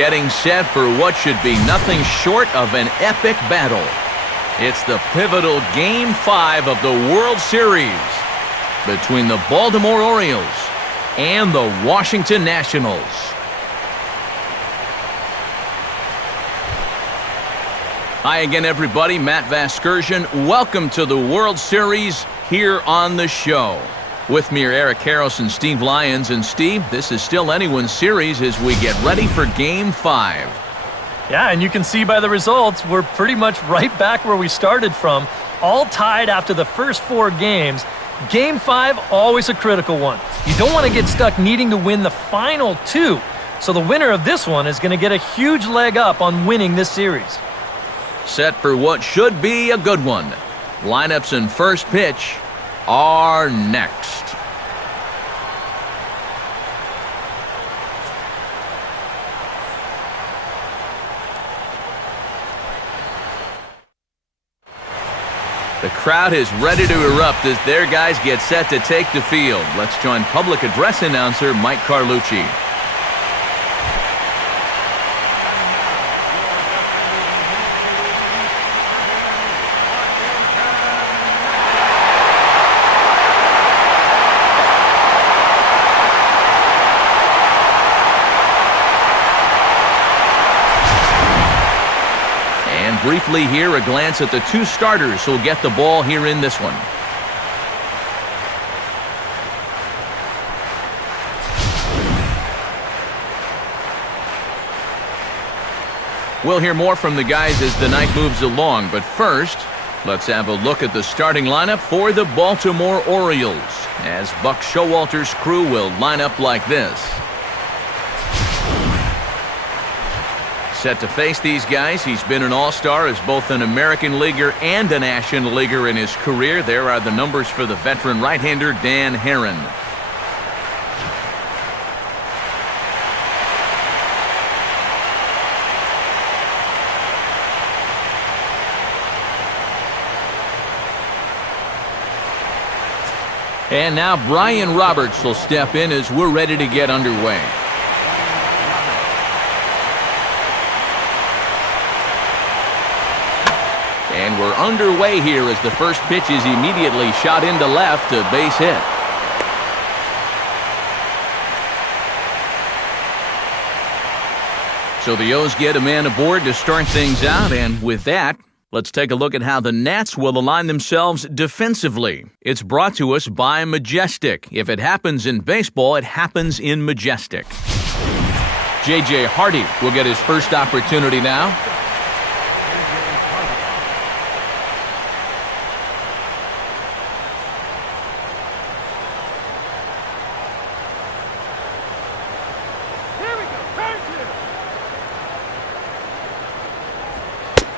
getting set for what should be nothing short of an epic battle. It's the pivotal Game 5 of the World Series between the Baltimore Orioles and the Washington Nationals. Hi again, everybody. Matt Vasgersian. Welcome to the World Series here on the show. With me are Eric Harrelson, Steve Lyons. And Steve, this is still anyone's series as we get ready for Game 5. Yeah, and you can see by the results, we're pretty much right back where we started from, all tied after the first 4 games. Game 5, always a critical one. You don't want to get stuck needing to win the final 2. So the winner of this one is going to get a huge leg up on winning this series. Set for what should be a good one. Lineups and first pitch are next. The crowd is ready to erupt as their guys get set to take the field. Let's join public address announcer Mike Carlucci. Briefly here, a glance at the 2 starters who'll get the ball here in this one. We'll hear more from the guys as the night moves along, but first, let's have a look at the starting lineup for the Baltimore Orioles, as Buck Showalter's crew will line up like this. Set to face these guys, he's been an all-star as both an American leaguer and a National Leaguer in his career. There are the numbers for the veteran right-hander Dan Herron. And now Brian Roberts will step in as we're ready to get underway. And we're underway here as the first pitch is immediately shot into left, a base hit. So the O's get a man aboard to start things out, and with that, let's take a look at how the Nats will align themselves defensively. It's brought to us by Majestic. If it happens in baseball, it happens in Majestic. J.J. Hardy will get his first opportunity now.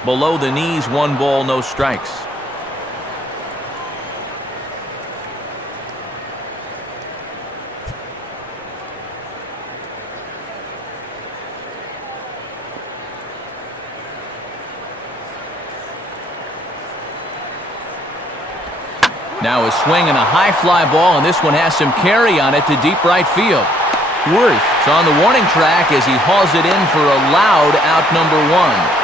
Below the knees, 1 ball, no strikes. Now a swing and a high fly ball, and this one has some carry on it to deep right field. Worth is on the warning track as he hauls it in for a loud out number 1.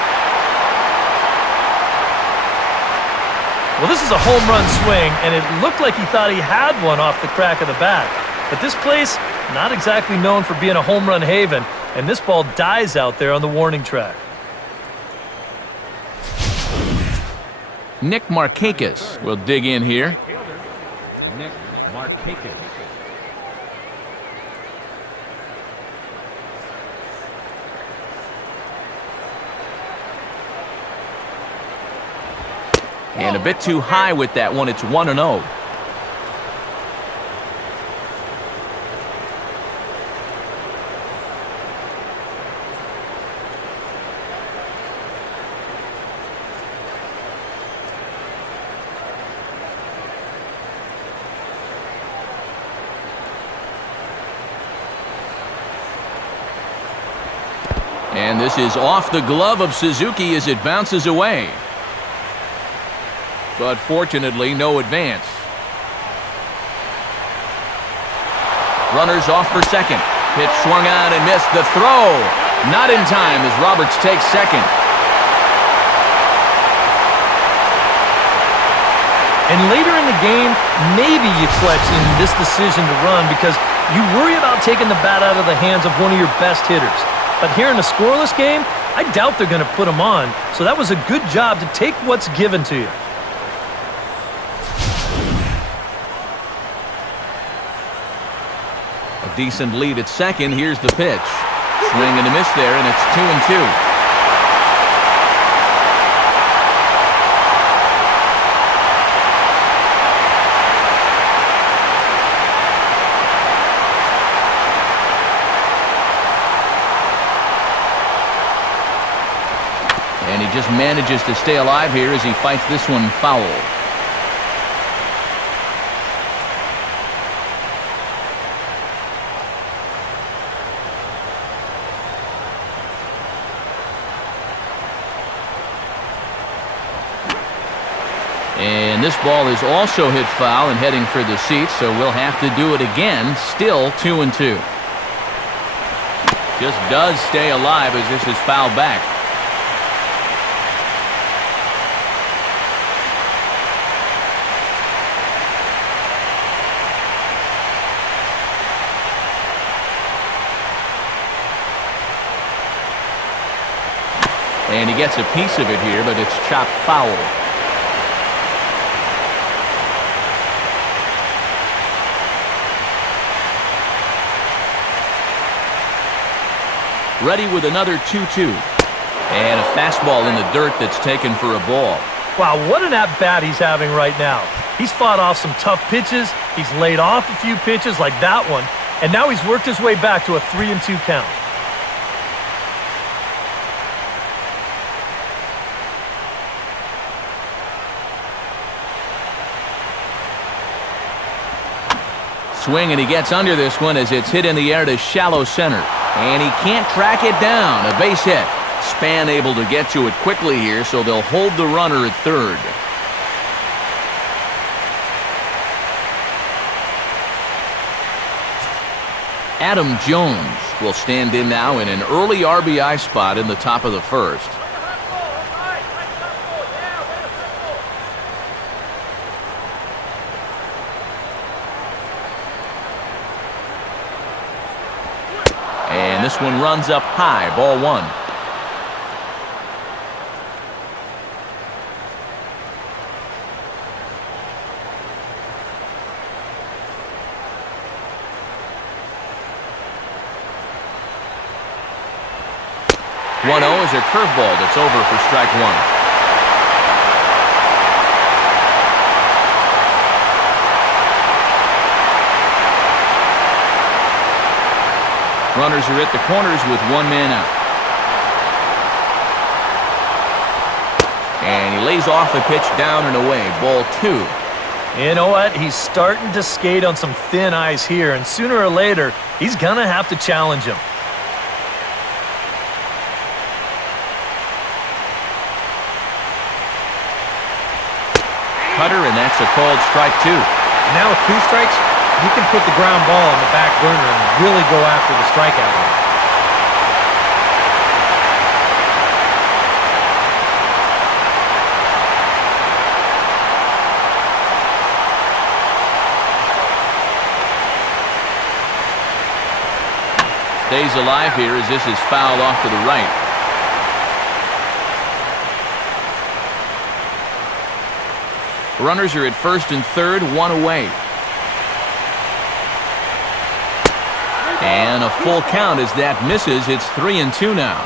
Well, this is a home run swing, and it looked like he thought he had one off the crack of the bat. But this place, not exactly known for being a home run haven, and this ball dies out there on the warning track. Nick Markakis will dig in here. Nick Markakis. And a bit too high with that one. It's 1-0. And this is off the glove of Suzuki as it bounces away. But fortunately, no advance. Runners off for second. Pitch swung on and missed. The throw. Not in time as Roberts takes second. And later in the game, maybe you question this decision to run because you worry about taking the bat out of the hands of one of your best hitters. But here in a scoreless game, I doubt they're going to put him on, so that was a good job to take what's given to you. A decent lead at second. Here's the pitch. Swing and a miss there, and it's 2-2. And he just manages to stay alive here as he fights this one foul. And this ball is also hit foul and heading for the seats, so we'll have to do it again. Still 2-2. Just does stay alive as this is fouled back. And he gets a piece of it here, but it's chopped foul. Ready with another 2-2. And a fastball in the dirt that's taken for a ball. Wow, what an at-bat he's having right now. He's fought off some tough pitches. He's laid off a few pitches like that one. And now he's worked his way back to a 3-2 count. Swing, and he gets under this one as it's hit in the air to shallow center. And he can't track it down. A base hit. Span able to get to it quickly here, so they'll hold the runner at third. Adam Jones will stand in now in an early RBI spot in the top of the first. And this one runs up high, ball one. One 0 is a curveball that's over for strike one. Runners are at the corners with one man out. And he lays off the pitch down and away. Ball two. You know what? He's starting to skate on some thin ice here, and sooner or later, he's going to have to challenge him. Cutter, and that's a called strike two. Now with 2 strikes, you can put the ground ball on the back burner and really go after the strikeout line. Stays alive here as this is fouled off to the right. Runners are at first and third, one away. And a full count as that misses. It's 3-2 now.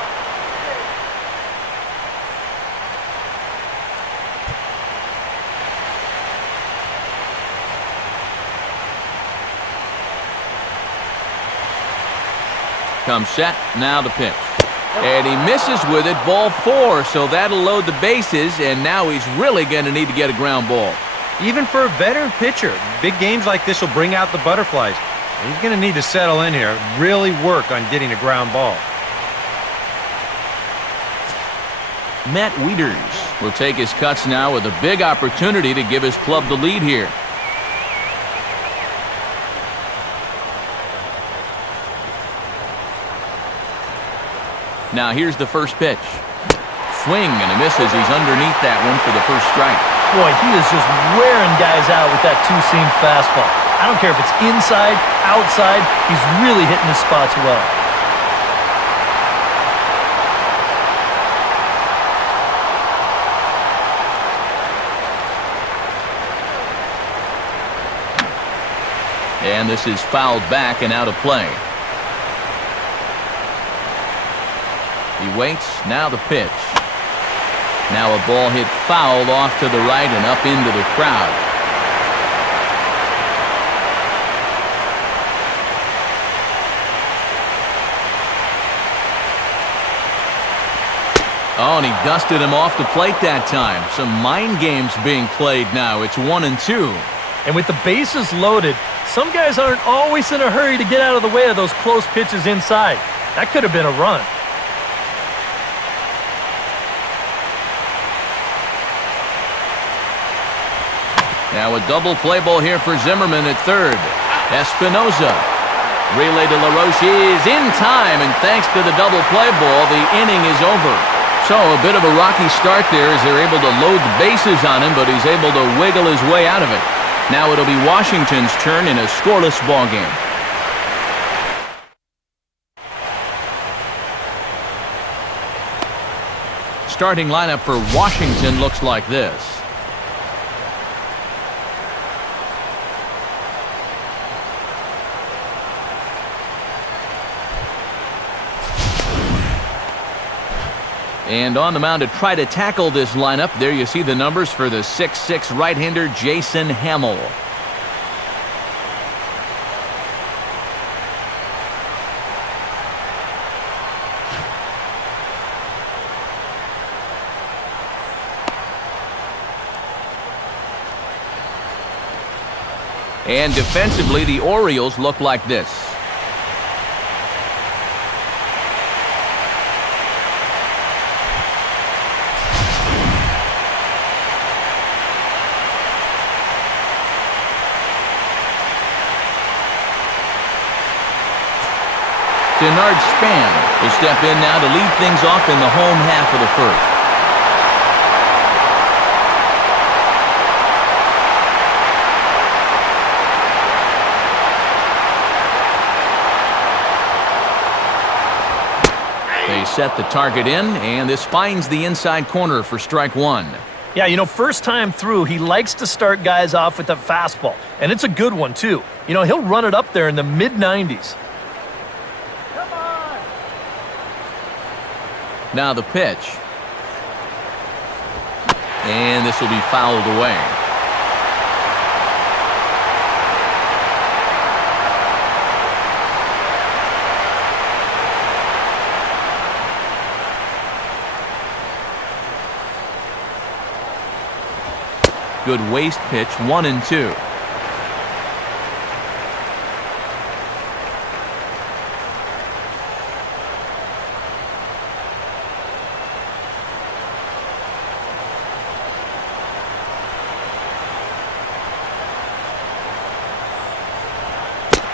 Comes set, now the pitch. And he misses with it, ball four, so that'll load the bases, and now he's really going to need to get a ground ball. Even for a veteran pitcher, big games like this will bring out the butterflies. He's going to need to settle in here, really work on getting a ground ball. Matt Wieters will take his cuts now with a big opportunity to give his club the lead here. Now here's the first pitch. Swing and a miss as he's underneath that one for the first strike. Boy, he is just wearing guys out with that two-seam fastball. I don't care if it's inside, outside, he's really hitting his spots well. And this is fouled back and out of play. He waits, now the pitch. Now a ball hit foul off to the right and up into the crowd. Oh, and he dusted him off the plate that time. Some mind games being played now. It's 1-2. And with the bases loaded, some guys aren't always in a hurry to get out of the way of those close pitches inside. That could have been a run. Now a double play ball here for Zimmerman at third. Espinosa. Relay to LaRoche is in time, and thanks to the double play ball, the inning is over. So a bit of a rocky start there as they're able to load the bases on him, but he's able to wiggle his way out of it. Now it'll be Washington's turn in a scoreless ball game. Starting lineup for Washington looks like this. And on the mound to try to tackle this lineup, there you see the numbers for the 6'6" right-hander Jason Hamill. And defensively, the Orioles look like this. Denard Span will step in now to lead things off in the home half of the first. They set the target in, and this finds the inside corner for strike one. Yeah, you know, first time through, he likes to start guys off with a fastball, and it's a good one, too. You know, he'll run it up there in the mid-90s. Now the pitch. And this will be fouled away. Good waist pitch, 1-2.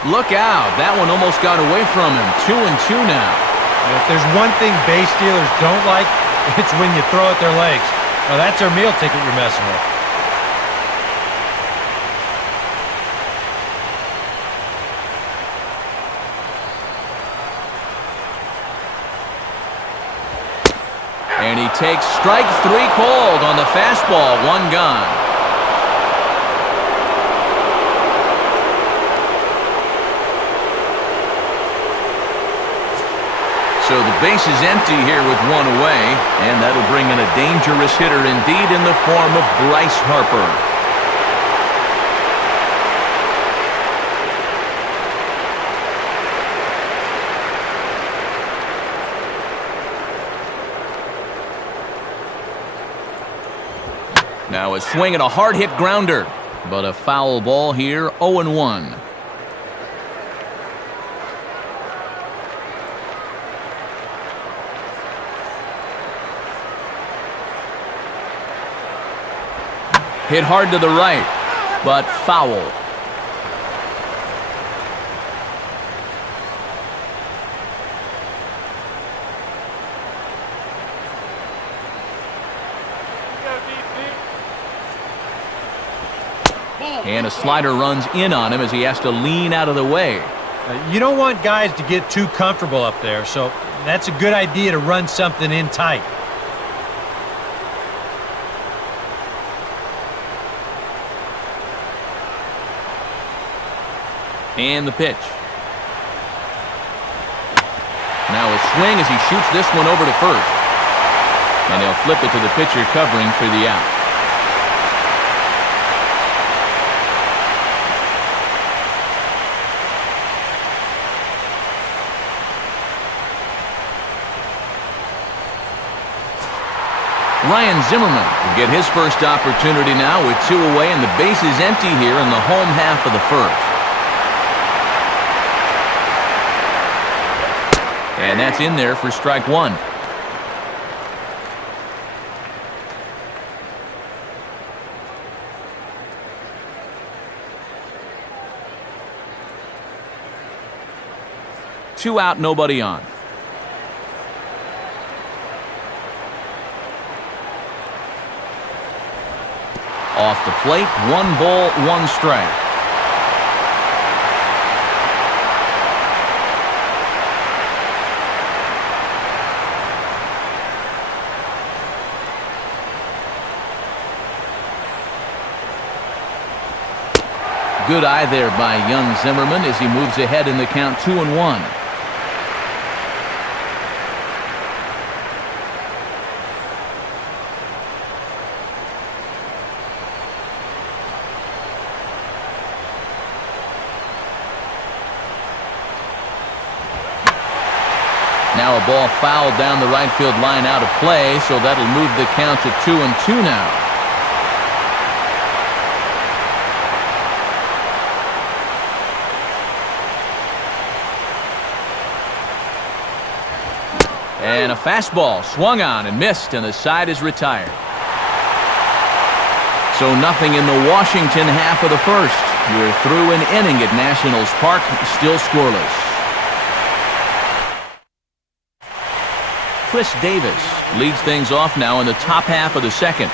Look out. That one almost got away from him. 2-2 now. If there's one thing base stealers don't like, it's when you throw at their legs. Now that's their meal ticket you're messing with. And he takes strike three called on the fastball. One gone. So the base is empty here with one away, and that'll bring in a dangerous hitter indeed in the form of Bryce Harper. Now a swing and a hard-hit grounder, but a foul ball here, 0-1. Hit hard to the right, but foul. And a slider runs in on him as he has to lean out of the way. You don't want guys to get too comfortable up there, so that's a good idea to run something in tight. And the pitch. Now a swing as he shoots this one over to first. And he'll flip it to the pitcher covering for the out. Ryan Zimmerman will get his first opportunity now with 2 away, and the base is empty here in the home half of the first. And that's in there for strike 1. Two out, nobody on. Off the plate, 1 ball, 1 strike. Good eye there by young Zimmerman as he moves ahead in the count 2-1. Now a ball fouled down the right field line out of play, so that'll move the count to 2-2 now. And a fastball swung on and missed, and the side is retired. So nothing in the Washington half of the first. We're through an inning at Nationals Park, still scoreless. Chris Davis leads things off now in the top half of the second.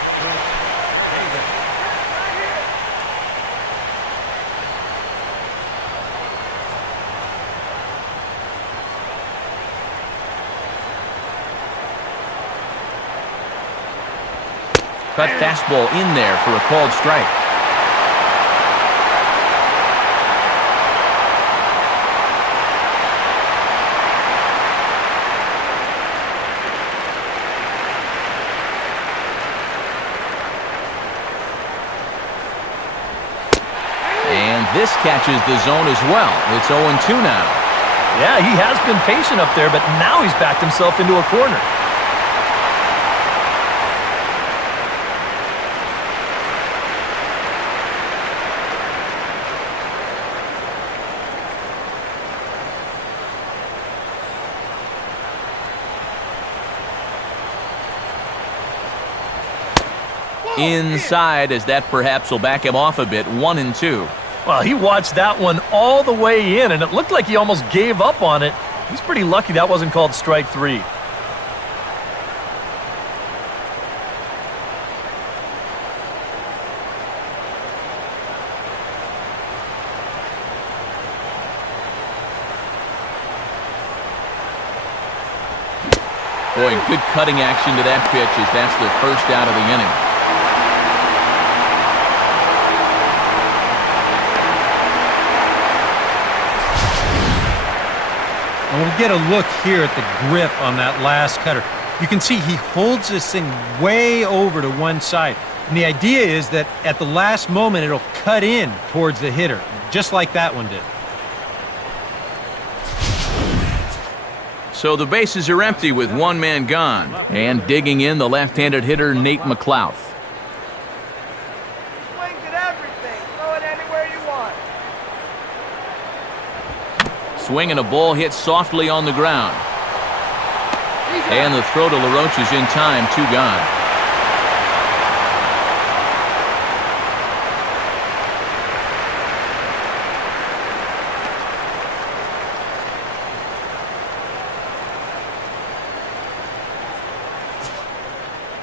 Cut fastball in there for a called strike. And this catches the zone as well. It's 0-2 now. Yeah, he has been patient up there, but now he's backed himself into a corner. Inside, as that perhaps will back him off a bit. 1-2. Well, he watched that one all the way in, and it looked like he almost gave up on it. He's pretty lucky that wasn't called strike 3. Boy, good cutting action to that pitch as that's the first out of the inning. And we'll get a look here at the grip on that last cutter. You can see he holds this thing way over to one side. And the idea is that at the last moment, it'll cut in towards the hitter, just like that one did. So the bases are empty with 1 man gone. And digging in, the left-handed hitter, Nate McLouth. Swings at everything. Throw it anywhere you want. Swing and a ball hit softly on the ground. And the throw to LaRoche is in time, 2 gone.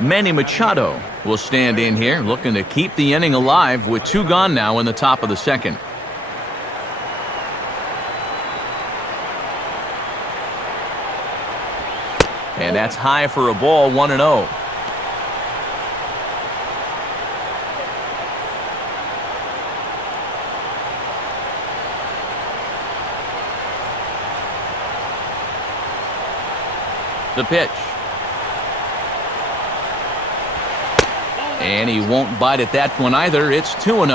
Manny Machado will stand in here, looking to keep the inning alive with 2 gone now in the top of the second. And that's high for a ball, 1-0. The pitch. And he won't bite at that one either. It's 2-0.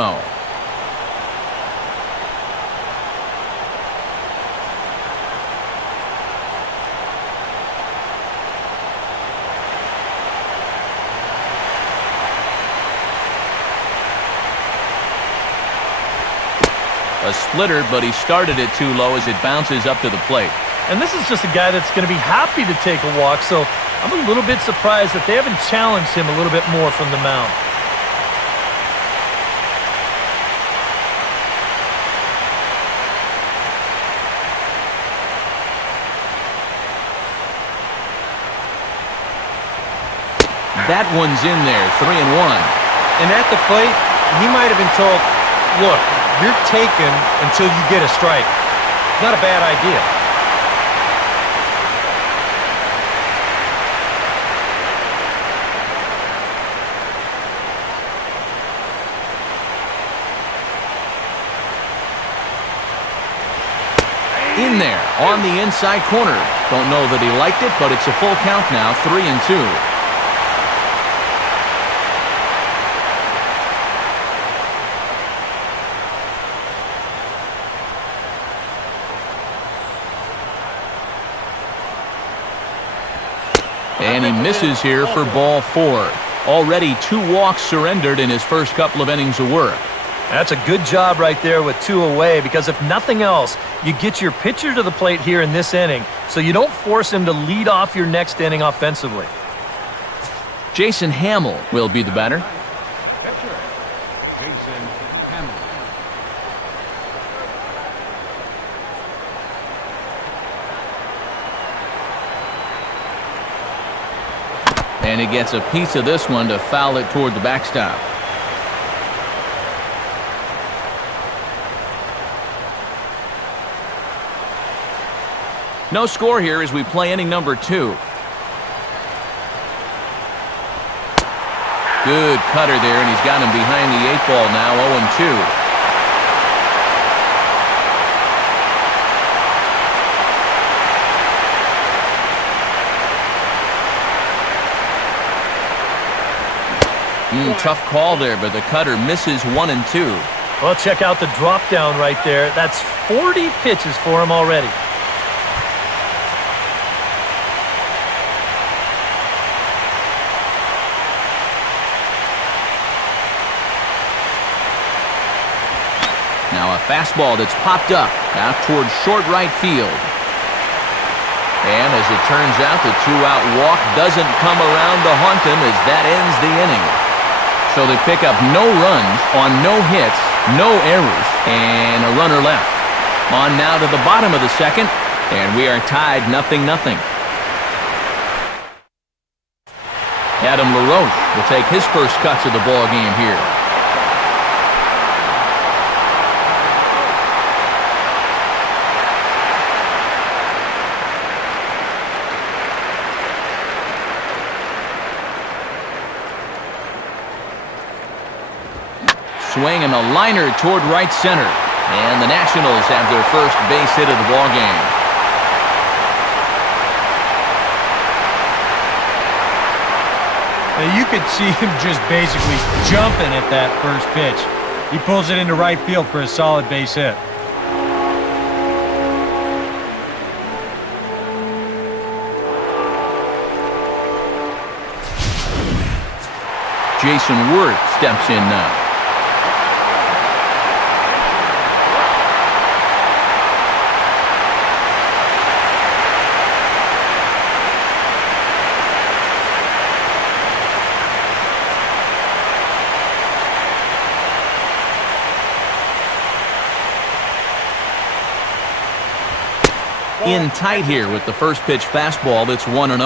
A splitter, but he started it too low as it bounces up to the plate. And this is just a guy that's going to be happy to take a walk, so I'm a little bit surprised that they haven't challenged him a little bit more from the mound. That one's in there, 3-1. And at the plate, he might have been told, look, you're taken until you get a strike. Not a bad idea. In there, on the inside corner. Don't know that he liked it, but it's a full count now, 3-2. And he misses here for ball 4. Already 2 walks surrendered in his first couple of innings of work. That's a good job right there with 2 away, because if nothing else, you get your pitcher to the plate here in this inning so you don't force him to lead off your next inning offensively. Jason Hamill will be the batter. Pitcher, Jason Hamill. And he gets a piece of this one to foul it toward the backstop. No score here as we play inning number 2. Good cutter there, and he's got him behind the 8 ball now, 0-2. Tough call there, but the cutter misses 1 and 2. Well, check out the drop down right there. That's 40 pitches for him already. Now a fastball that's popped up out towards short right field. And as it turns out, the 2-out walk doesn't come around to haunt him as that ends the inning. So they pick up no runs on no hits, no errors, and a runner left. On now to the bottom of the second, and we are tied 0-0. Adam LaRoche will take his first cuts of the ball game here. Swing and a liner toward right center. And the Nationals have their first base hit of the ball game. Now you could see him just basically jumping at that first pitch. He pulls it into right field for a solid base hit. Jason Worth steps in now. In tight here with the first pitch fastball that's 1-0.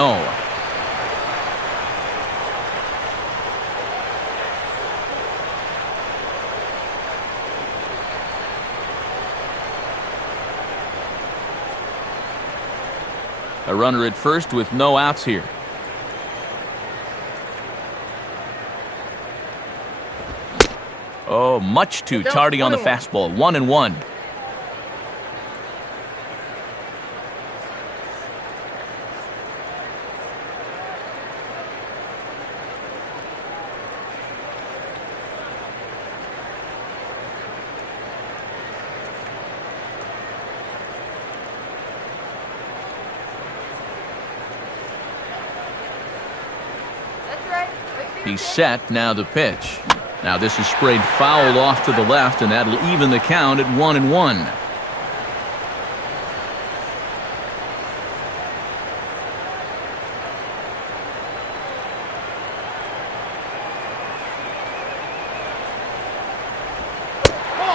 A runner at first with no outs here. Oh, much too tardy on the fastball. 1-1. He's set, now the pitch. Now this is sprayed foul off to the left, and that'll even the count at 1-1.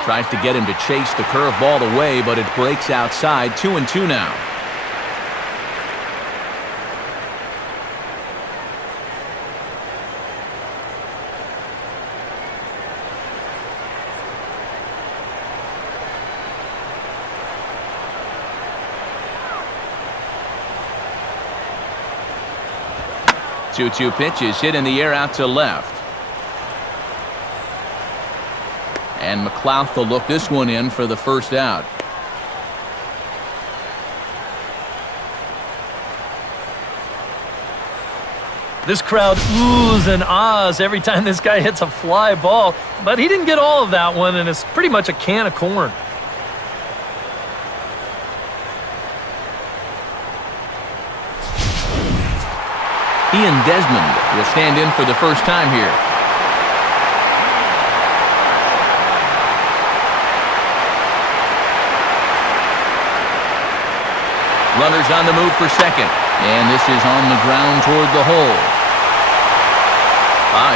Tries to get him to chase the curveball away, but it breaks outside. 2-2 now. Two pitch is hit in the air out to left. And McLouth will look this one in for the first out. This crowd oohs and ahs every time this guy hits a fly ball, but he didn't get all of that one, and it's pretty much a can of corn. Ian Desmond will stand in for the first time here. Runners on the move for second, and this is on the ground toward the hole.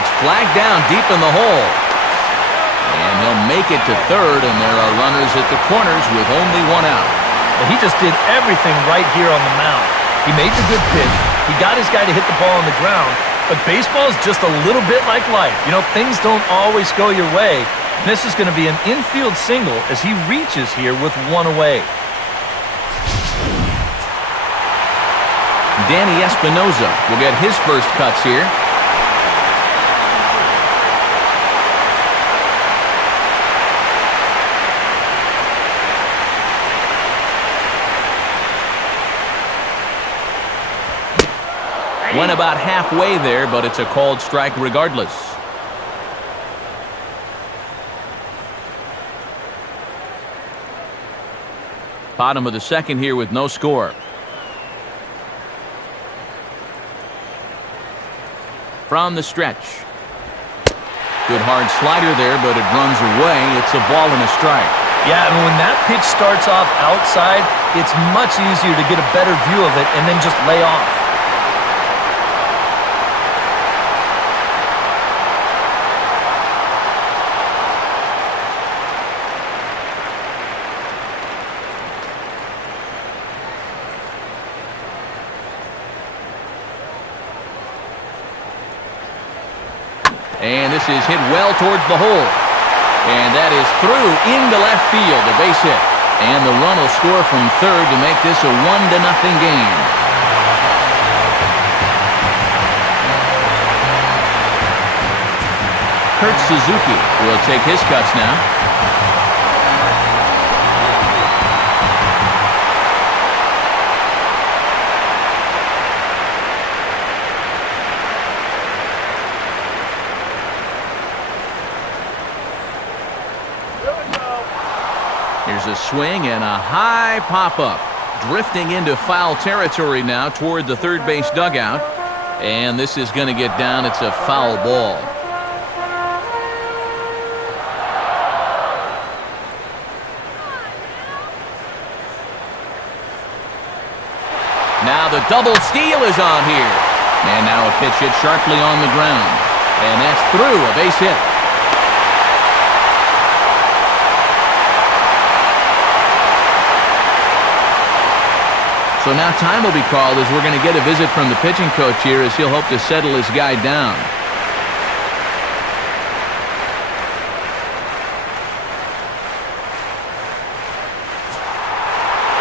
It's flagged down deep in the hole. And he'll make it to third, and there are runners at the corners with only one out. Well, he just did everything right here on the mound. He made the good pitch. He got his guy to hit the ball on the ground. But baseball is just a little bit like life. You know, things don't always go your way. And this is going to be an infield single as he reaches here with one away. Danny Espinosa will get his first cuts here. Went about halfway there, but it's a called strike regardless. Bottom of the second here with no score. From the stretch. Good hard slider there, but it runs away. It's a ball and a strike. Yeah, and when that pitch starts off outside, it's much easier to get a better view of it and then just lay off. And this is hit well towards the hole. And that is through into left field, a base hit. And the run will score from third to make this a 1-0 game. Kurt Suzuki will take his cuts now. Here's a swing and a high pop-up. Drifting into foul territory now toward the third base dugout. And this is going to get down. It's a foul ball. Now the double steal is on here. And now a pitch hit sharply on the ground. And that's through, a base hit. So now time will be called as we're going to get a visit from the pitching coach here as he'll hope to settle his guy down.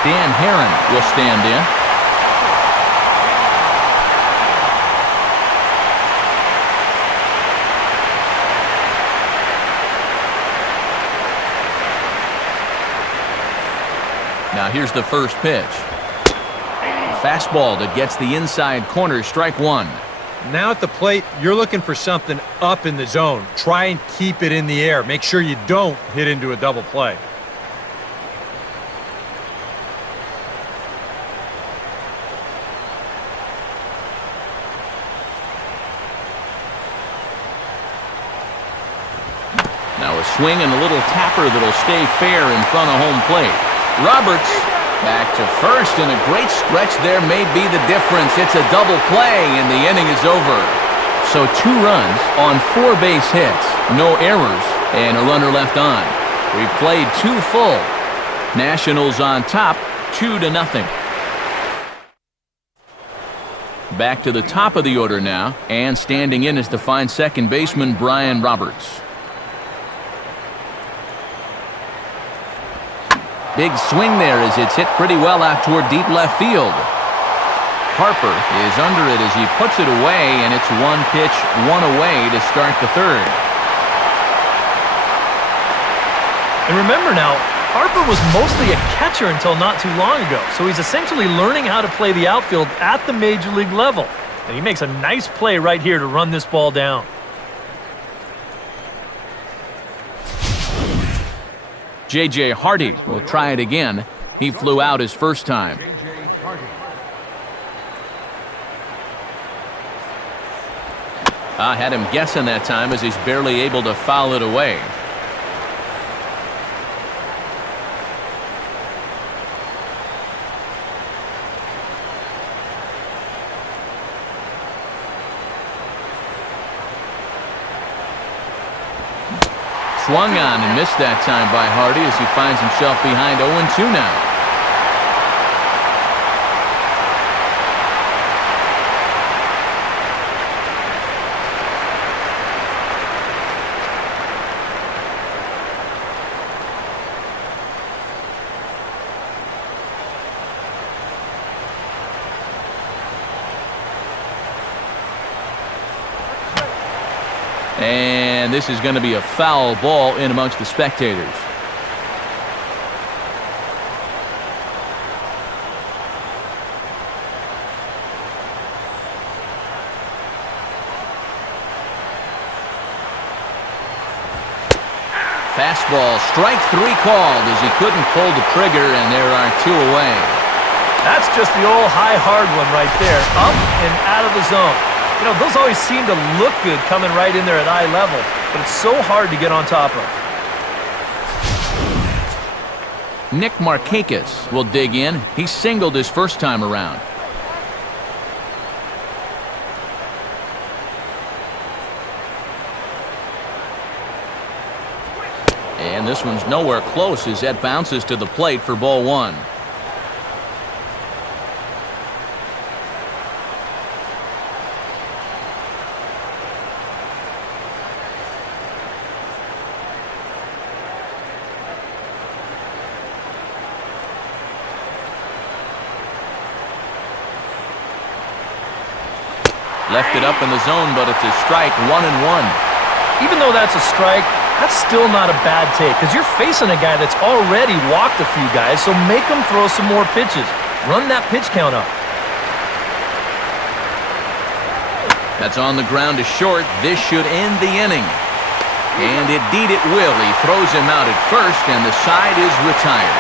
Dan Herron will stand in. Now here's the first pitch. Fastball that gets the inside corner, strike one. Now at the plate, you're looking for something up in the zone. Try and keep it in the air. Make sure you don't hit into a double play. Now a swing and a little tapper that'll stay fair in front of home plate. Roberts back to first, and a great stretch there may be the difference. It's a double play, and the inning is over. So 2 runs on 4 base hits, no errors, and a runner left on. We played 2 full. Nationals on top, 2-0. Back to the top of the order now, and standing in is the fine second baseman Brian Roberts. Big swing there as it's hit pretty well out toward deep left field. Harper is under it as he puts it away, and it's 1 pitch, 1 away to start the third. And remember now, Harper was mostly a catcher until not too long ago, so he's essentially learning how to play the outfield at the major league level. And he makes a nice play right here to run this ball down. J.J. Hardy will try it again. He flew out his first time. J.J. Hardy. I had him guessing that time as he's barely able to foul it away. Swung on and missed that time by Hardy as he finds himself behind 0-2 now. And this is going to be a foul ball in amongst the spectators. Fastball, strike 3 called as he couldn't pull the trigger, and there are 2 away. That's just the old high hard one right there, up and out of the zone. You know, those always seem to look good coming right in there at eye level, but it's so hard to get on top of. Nick Markakis will dig in. He singled his first time around. And this one's nowhere close as that bounces to the plate for ball 1. Left it up in the zone, but it's a strike, 1-1. Even though that's a strike, that's still not a bad take because you're facing a guy that's already walked a few guys, so make him throw some more pitches. Run that pitch count up. That's on the ground to short. This should end the inning. And indeed it will. He throws him out at first, and the side is retired.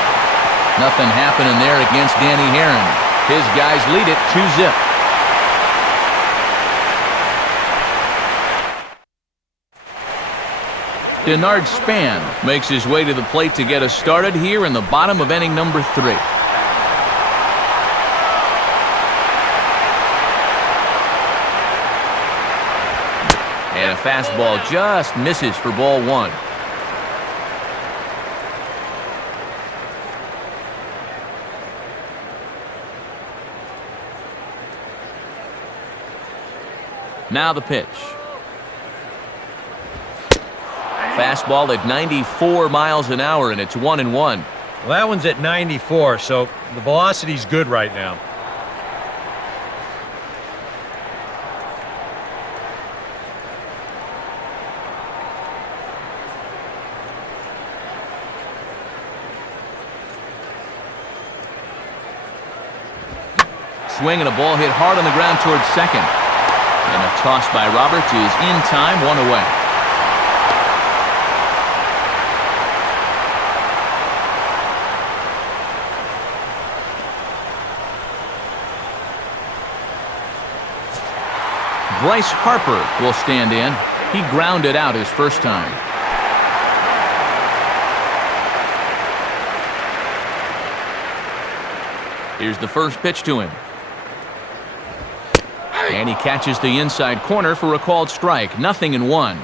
Nothing happening there against Danny Herron. His guys lead it 2-0. Denard Span makes his way to the plate to get us started here in the bottom of inning number 3. And a fastball just misses for ball 1. Now the pitch. Fastball at 94 miles an hour, and it's 1-1. Well, that one's at 94, so the velocity's good right now. swing and a ball hit hard on the ground towards second. And a toss by Roberts is in time, 1 away. Bryce Harper will stand in. He grounded out his first time. Here's the first pitch to him. And he catches the inside corner for a called strike. 0-1.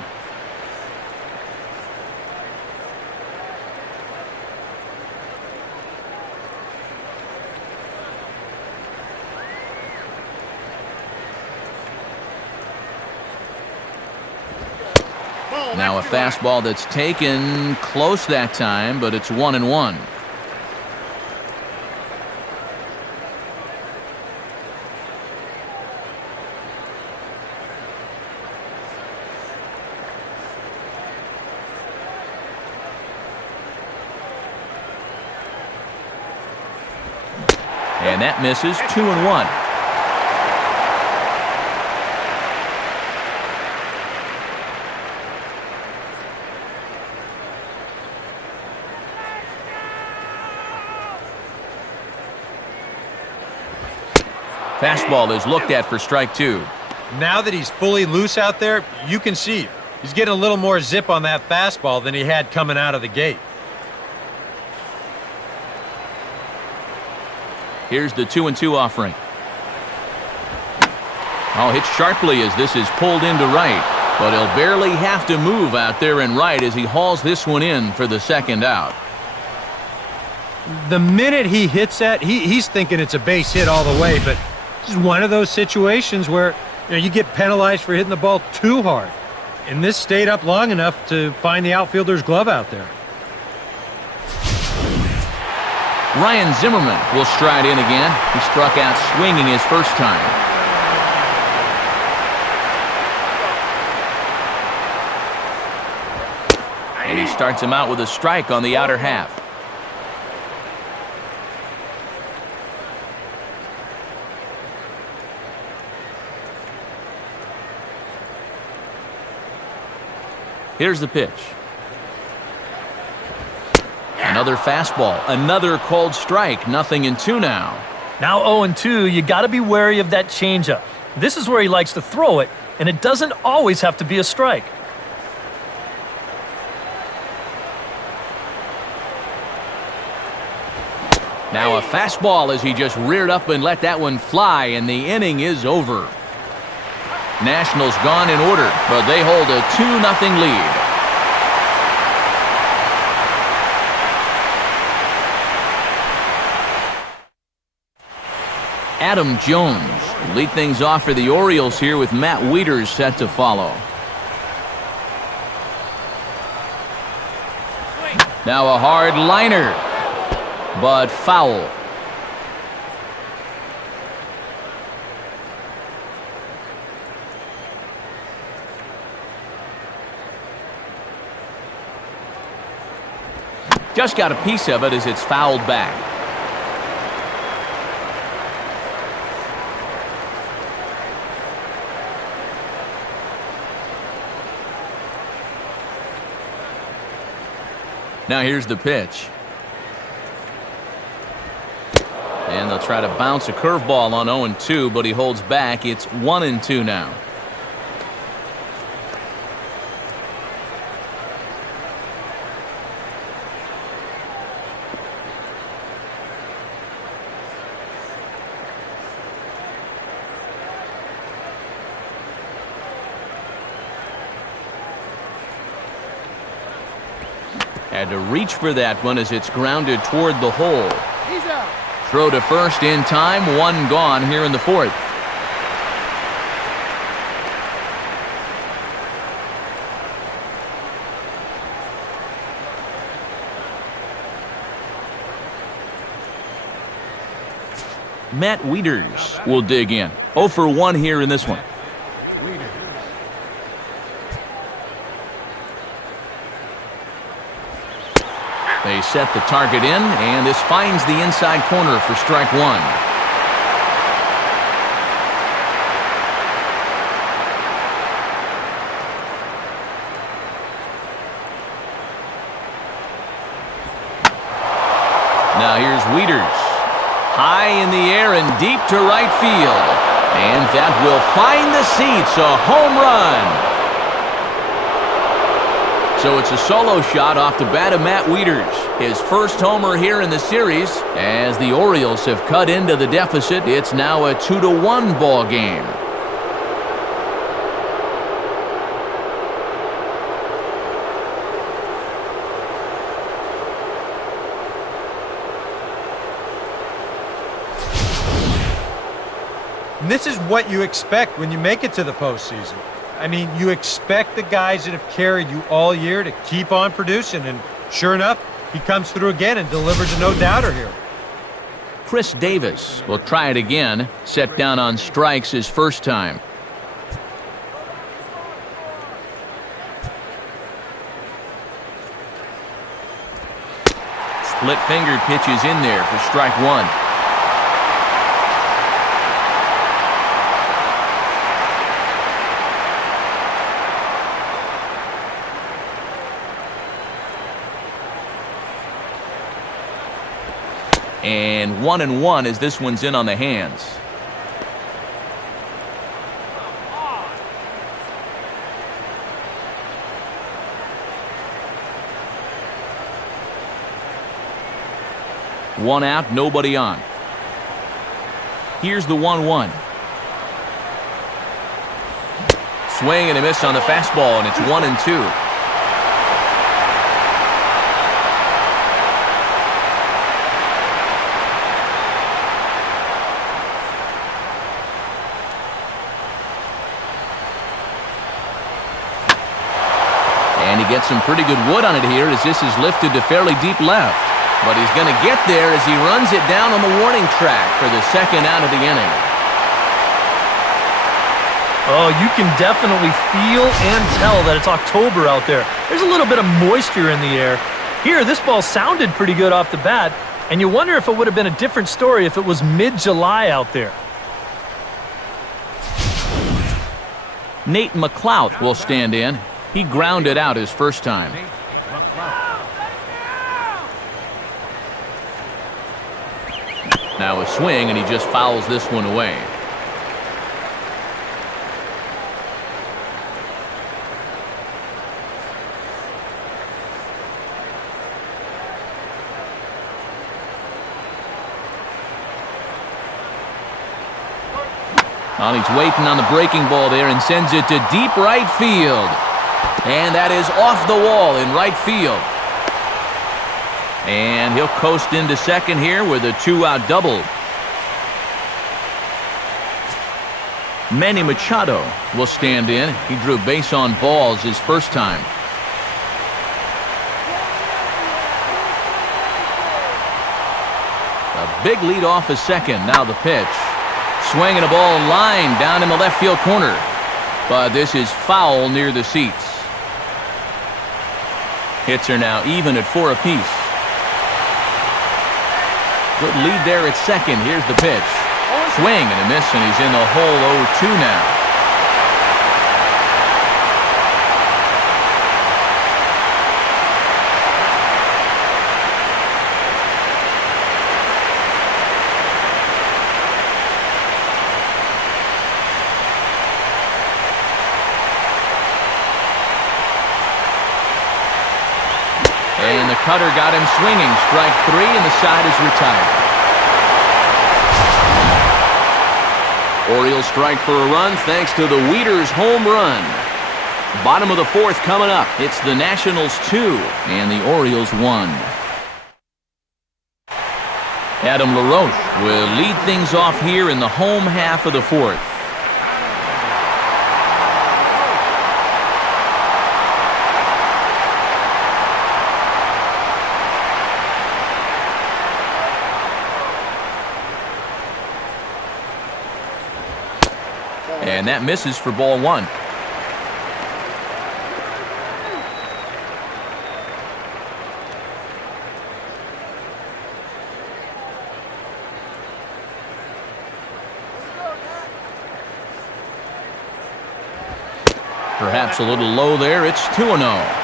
Now a fastball that's taken close that time, but it's 1-1. And that misses. 2-1. Fastball is looked at for strike 2. Now that he's fully loose out there, you can see he's getting a little more zip on that fastball than he had coming out of the gate. Here's the 2-2 offering. Oh, hit sharply as this is pulled into right, but he'll barely have to move out there in right as he hauls this one in for the second out. The minute he hits that, he's thinking it's a base hit all the way, but this is one of those situations where you get penalized for hitting the ball too hard. And this stayed up long enough to find the outfielder's glove out there. Ryan Zimmerman will stride in again. He struck out swinging his first time. And he starts him out with a strike on the outer half. Here's the pitch. Another fastball, another called strike, 0-2 now. Now 0-2, you got to be wary of that changeup. This is where he likes to throw it, and it doesn't always have to be a strike. Now a fastball as he just reared up and let that one fly, and the inning is over. Nationals gone in order, but they hold a 2-0 lead. Adam Jones will lead things off for the Orioles here with Matt Wieters set to follow. Now a hard liner, but foul. Just got a piece of it as it's fouled back. Now here's the pitch. And they'll try to bounce a curveball on 0-2, but he holds back. It's 1-2 now. Had to reach for that one as it's grounded toward the hole. He's out. Throw to first in time, one gone here in the fourth. Matt Wieters will dig in. 0 for 1 here in this one. They set the target in, and this finds the inside corner for strike 1. Now here's Wieters. High in the air and deep to right field. And that will find the seats. A home run. So it's a solo shot off the bat of Matt Wieters. His first homer here in the series. As the Orioles have cut into the deficit, it's now a 2-1 ball game. And this is what you expect when you make it to the postseason. I mean, you expect the guys that have carried you all year to keep on producing, and sure enough, he comes through again and delivers a no-doubter here. Chris Davis will try it again, set down on strikes his first time. Split finger pitches in there for strike one. And 1-1 as this one's in on the hands. One out, nobody on. Here's the 1-1. Swing and a miss on the fastball, and it's 1-2. And he gets some pretty good wood on it here as this is lifted to fairly deep left. But he's going to get there as he runs it down on the warning track for the second out of the inning. Oh, you can definitely feel and tell that it's October out there. There's a little bit of moisture in the air. Here, this ball sounded pretty good off the bat, and you wonder if it would have been a different story if it was mid-July out there. Nate McLeod will stand in. He grounded out his first time. Now a swing, and he just fouls this one away. Well, he's waiting on the breaking ball there and sends it to deep right field. And that is off the wall in right field. And he'll coast into second here with a 2-out double. Manny Machado will stand in. He drew base on balls his first time. A big lead off a second. Now the pitch. Swinging a ball line down in the left field corner. But this is foul near the seats. Hits are now even at 4 apiece. Good lead there at second. Here's the pitch. Swing and a miss, and he's in the hole 0-2 now. And the cutter got him swinging. Strike 3, and the side is retired. Orioles strike for a run thanks to the Wieters home run. Bottom of the fourth coming up. It's the Nationals 2 and the Orioles 1. Adam LaRoche will lead things off here in the home half of the fourth. And that misses for ball 1. Perhaps a little low there. It's 2-0.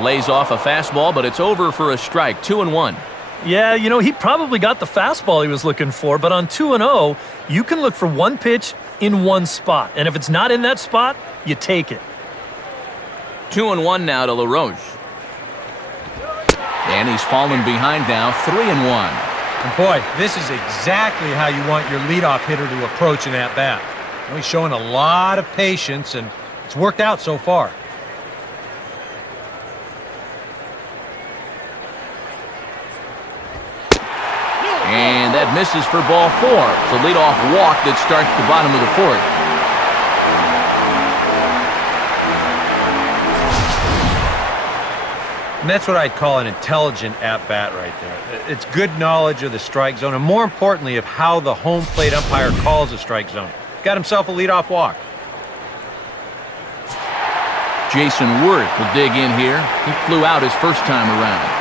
Lays off a fastball, but it's over for a strike. 2-1. Yeah, he probably got the fastball he was looking for, but on 2-0, you can look for one pitch in one spot. And if it's not in that spot, you take it. 2-1 now to LaRoche. And he's fallen behind now, 3-1. And boy, this is exactly how you want your leadoff hitter to approach an at-bat. He's showing a lot of patience, and it's worked out so far. And that misses for ball 4. It's a leadoff walk that starts the bottom of the 4th. And that's what I'd call an intelligent at-bat right there. It's good knowledge of the strike zone, and more importantly, of how the home plate umpire calls the strike zone. Got himself a leadoff walk. Jason Worth will dig in here. He flew out his first time around.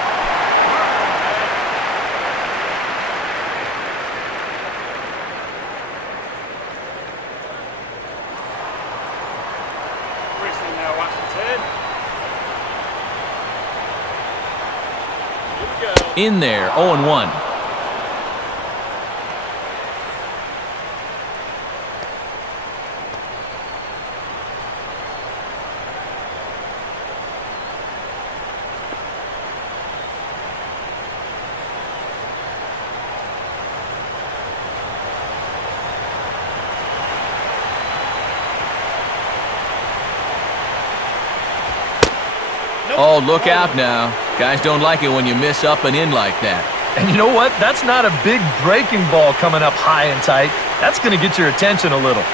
In there, 0-1. Oh, look out now. Guys don't like it when you miss up and in like that. And you know what? That's not a big breaking ball coming up high and tight. That's going to get your attention a little.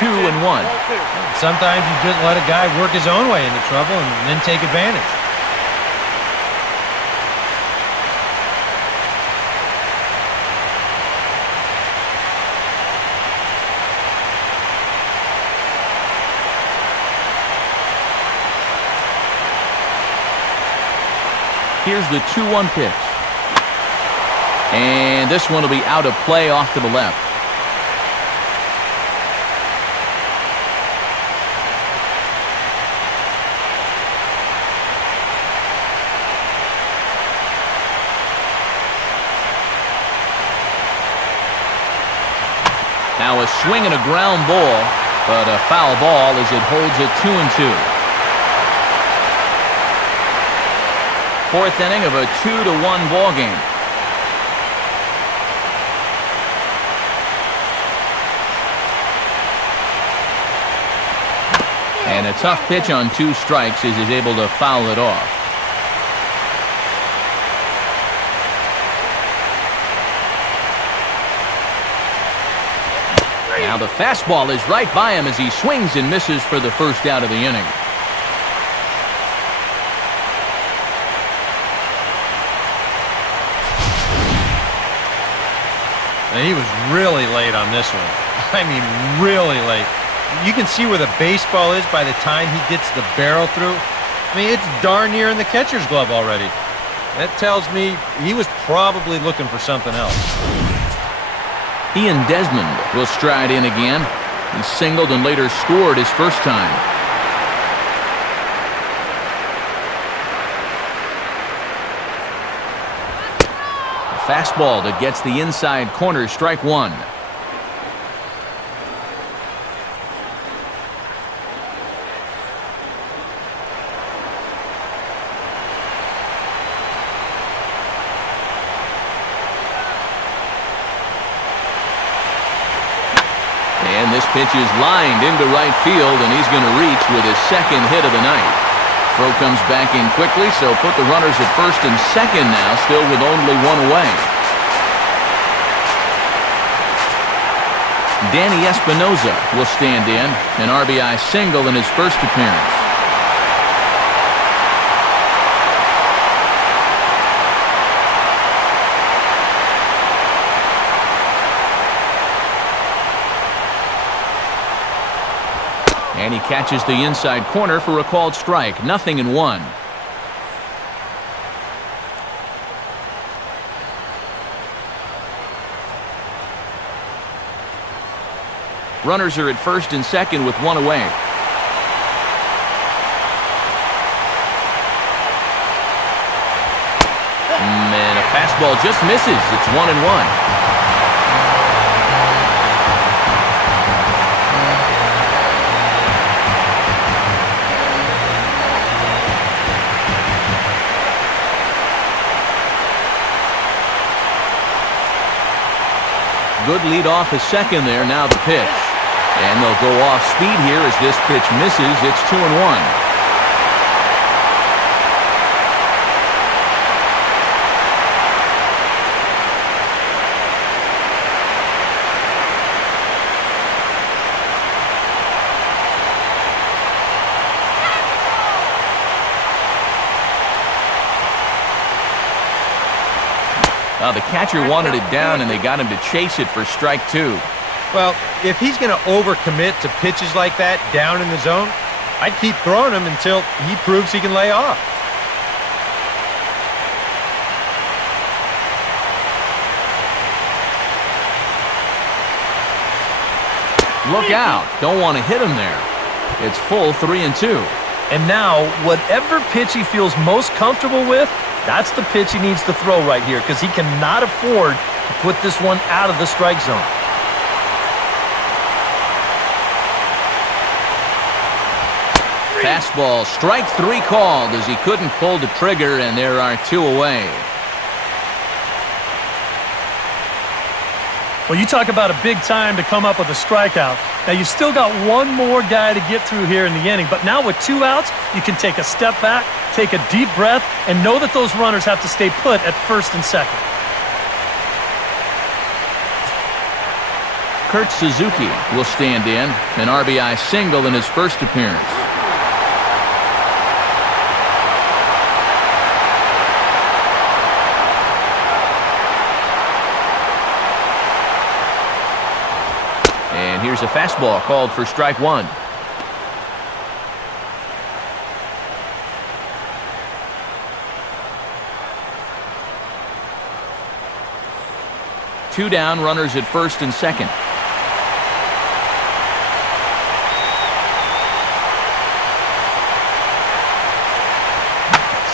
Two and one. Sometimes you just let a guy work his own way into trouble and then take advantage. Here's the 2-1 pitch. And this one will be out of play off to the left. Now a swing and a ground ball, but a foul ball as it holds it 2-2. Fourth inning of a 2-1 ball game. And a tough pitch on 2 strikes as he's able to foul it off. Now the fastball is right by him as he swings and misses for the first out of the inning. And he was really late on this one. I mean, really late. You can see where the baseball is by the time he gets the barrel through. I mean, it's darn near in the catcher's glove already. That tells me he was probably looking for something else. Ian Desmond will stride in again. He singled and later scored his first time. Fastball that gets the inside corner, strike 1. And this pitch is lined into right field, and he's going to reach with his second hit of the night. Throw comes back in quickly, so put the runners at first and second now, still with only 1 away. Danny Espinoza will stand in, an RBI single in his first appearance. And he catches the inside corner for a called strike. 0-1. Runners are at first and second with one away. And a fastball just misses. It's 1-1. Good lead off his second there. Now the pitch. And they'll go off speed here as this pitch misses. It's 2-1. The catcher wanted it down, and they got him to chase it for strike 2. Well, if he's going to overcommit to pitches like that down in the zone, I'd keep throwing him until he proves he can lay off. Look out. Don't want to hit him there. It's full 3-2. And now, whatever pitch he feels most comfortable with, that's the pitch he needs to throw right here because he cannot afford to put this one out of the strike zone. Fastball, strike 3 called as he couldn't pull the trigger, and there are 2 away. Well, you talk about a big time to come up with a strikeout. Now, you've still got one more guy to get through here in the inning, but now with 2 outs, you can take a step back, take a deep breath, and know that those runners have to stay put at first and second. Kurt Suzuki will stand in, an RBI single in his first appearance. And here's a fastball called for strike 1. Two down, runners at first and second.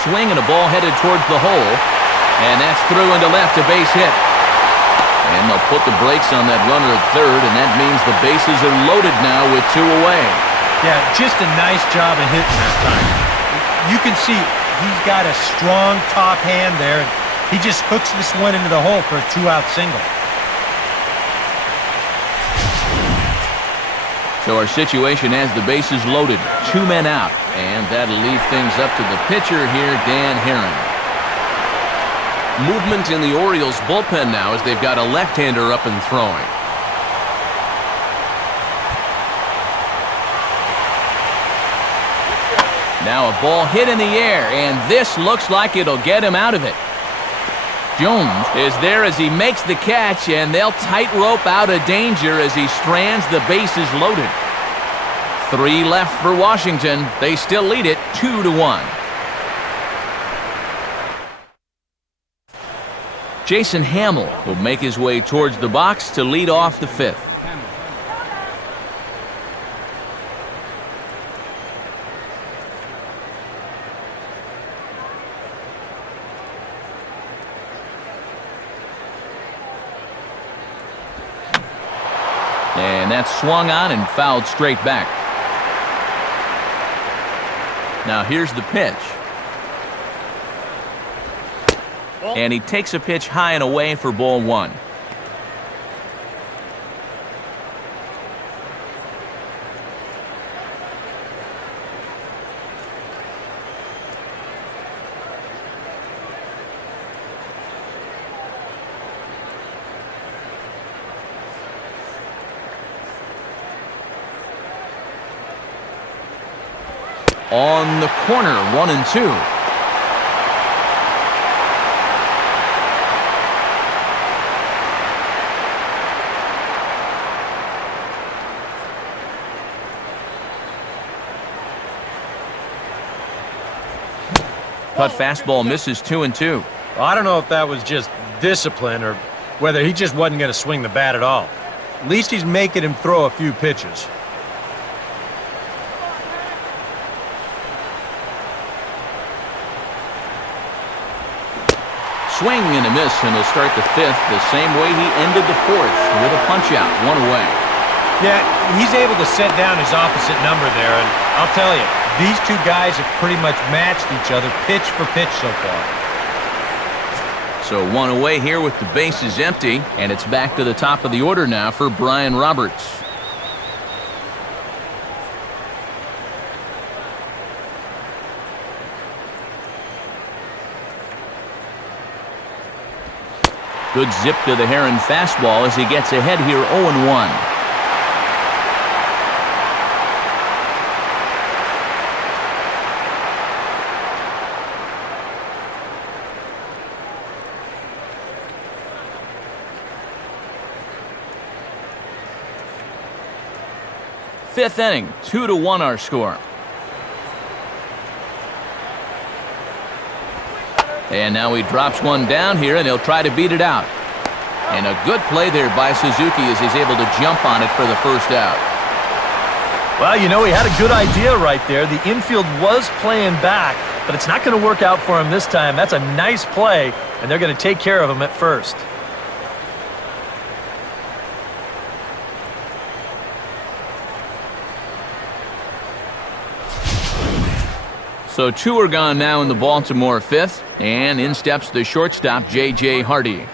Swing and a ball headed towards the hole, and that's through into left, a base hit. And they'll put the brakes on that runner at third, and that means the bases are loaded now with 2 away. Yeah, just a nice job of hitting that time. You can see he's got a strong top hand there. He just hooks this one into the hole for a 2-out single. So our situation has the bases loaded, 2 men out, and that'll leave things up to the pitcher here, Dan Herron. Movement in the Orioles bullpen now as they've got a left-hander up and throwing. Now a ball hit in the air, and this looks like it'll get him out of it. Jones is there as he makes the catch, and they'll tightrope out of danger as he strands the bases loaded. 3 left for Washington. They still lead it 2-1. Jason Hamill will make his way towards the box to lead off the 5th. And that's swung on and fouled straight back. Now here's the pitch. And he takes a pitch high and away for ball 1. On the corner, 1-2. Cut fastball misses 2-2. Well, I don't know if that was just discipline or whether he just wasn't going to swing the bat at all. At least he's making him throw a few pitches. Swing and a miss, and he'll start the fifth the same way he ended the fourth, with a punch-out, 1 away. Yeah, he's able to set down his opposite number there, and I'll tell you, these two guys have pretty much matched each other pitch for pitch so far. So 1 away here with the bases empty, and it's back to the top of the order now for Brian Roberts. Good zip to the Heron fastball as he gets ahead here 0-1. Fifth inning, 2-1 our score. And now he drops one down here, and he'll try to beat it out. And a good play there by Suzuki as he's able to jump on it for the first out. Well, you know, he had a good idea right there. The infield was playing back, but it's not going to work out for him this time. That's a nice play, and they're going to take care of him at first. So 2 are gone now in the Baltimore fifth, and in steps the shortstop, J.J. Hardy.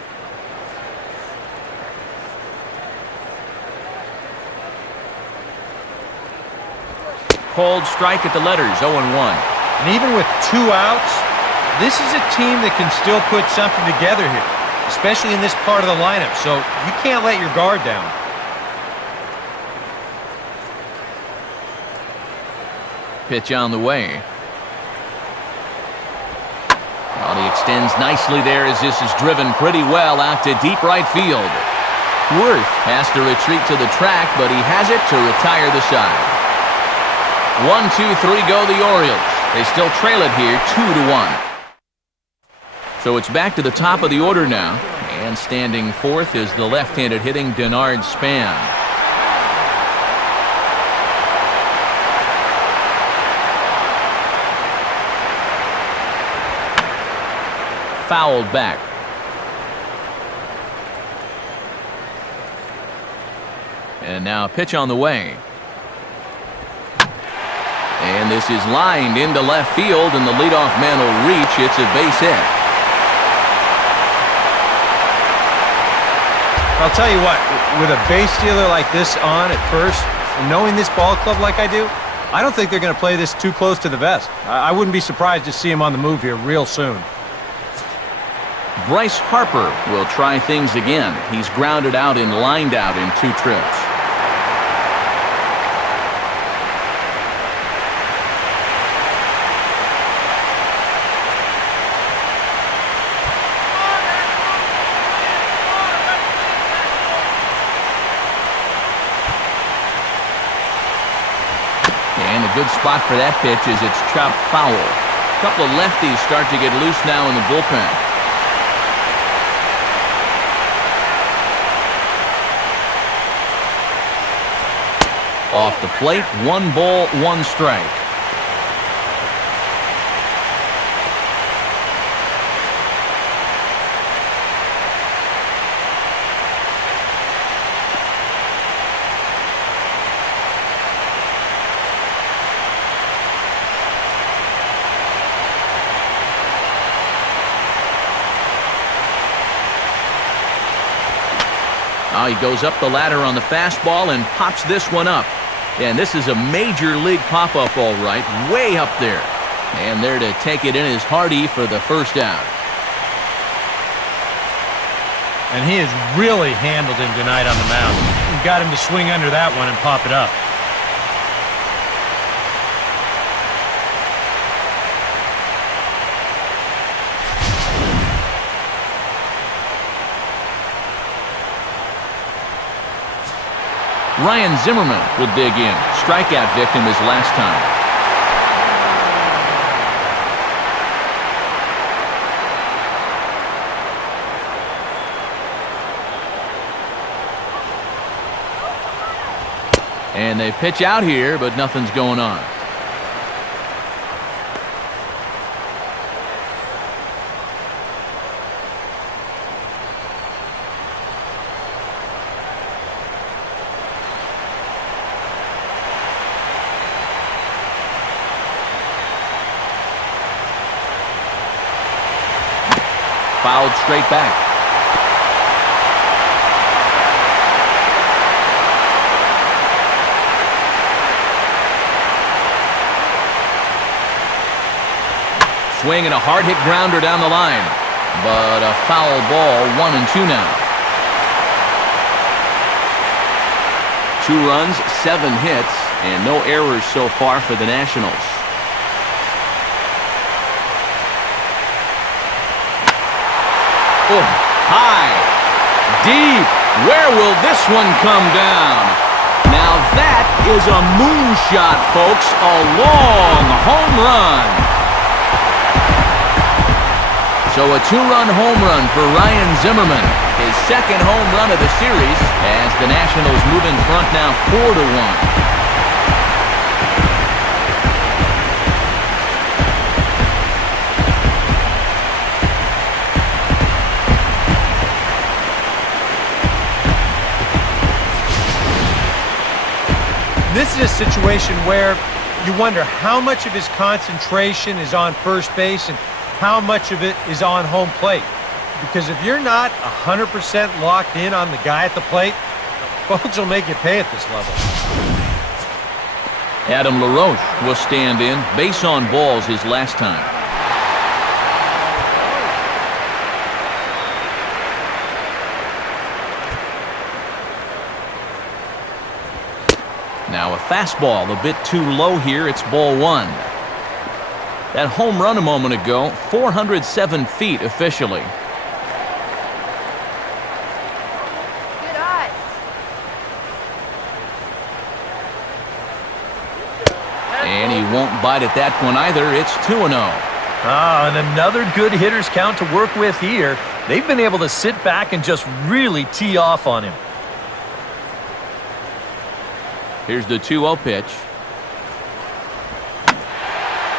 Cold strike at the letters, 0-1. And even with 2 outs, this is a team that can still put something together here, especially in this part of the lineup, so you can't let your guard down. Pitch on the way. Well, he extends nicely there as this is driven pretty well out to deep right field. Worth has to retreat to the track, but he has it to retire the side. 1, 2, 3 go the Orioles. They still trail it here 2-1. So it's back to the top of the order now, and standing fourth is the left-handed hitting Denard Span. Fouled back. And now a pitch on the way. And this is lined into left field, and the leadoff man will reach. It's a base hit. I'll tell you what, with a base stealer like this on at first, and knowing this ball club like I do, I don't think they're going to play this too close to the vest. I wouldn't be surprised to see him on the move here real soon. Bryce Harper will try things again. He's grounded out and lined out in 2 trips. And a good spot for that pitch as it's chopped foul. A couple of lefties start to get loose now in the bullpen. Off the plate, 1 ball, 1 strike. Now he goes up the ladder on the fastball and pops this one up. And this is a major league pop-up, all right, way up there. And there to take it in is Hardy for the first out. And he has really handled him tonight on the mound. Got him to swing under that one and pop it up. Ryan Zimmerman will dig in. Strikeout victim his last time. And they pitch out here, but nothing's going on. Fouled straight back. Swing and a hard hit grounder down the line. But a foul ball, 1-2 now. 2 runs, 7 hits, and no errors so far for the Nationals. Oh, high, deep. Where will this one come down? Now that is a moonshot, folks. A long home run. So a 2-run home run for Ryan Zimmerman. His second home run of the series as the Nationals move in front now 4-1. This is a situation where you wonder how much of his concentration is on first base and how much of it is on home plate. Because if you're not 100% locked in on the guy at the plate, folks will make you pay at this level. Adam LaRoche will stand in. Base on balls his last time. Now a fastball a bit too low here. It's ball 1. That home run a moment ago, 407 feet officially. Good eye. And he won't bite at that one either. It's 2-0. And another good hitter's count to work with here. They've been able to sit back and just really tee off on him. Here's the 2-0 pitch.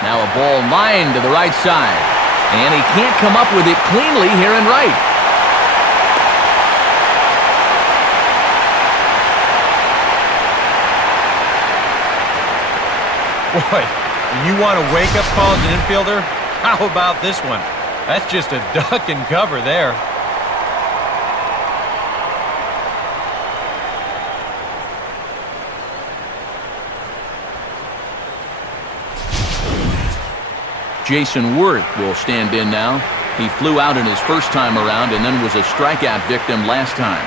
Now a ball lined to the right side. And he can't come up with it cleanly here in right. Boy, you want to wake up call as an infielder? How about this one? That's just a duck and cover there. Jason Worth will stand in now. He flew out in his first time around and then was a strikeout victim last time.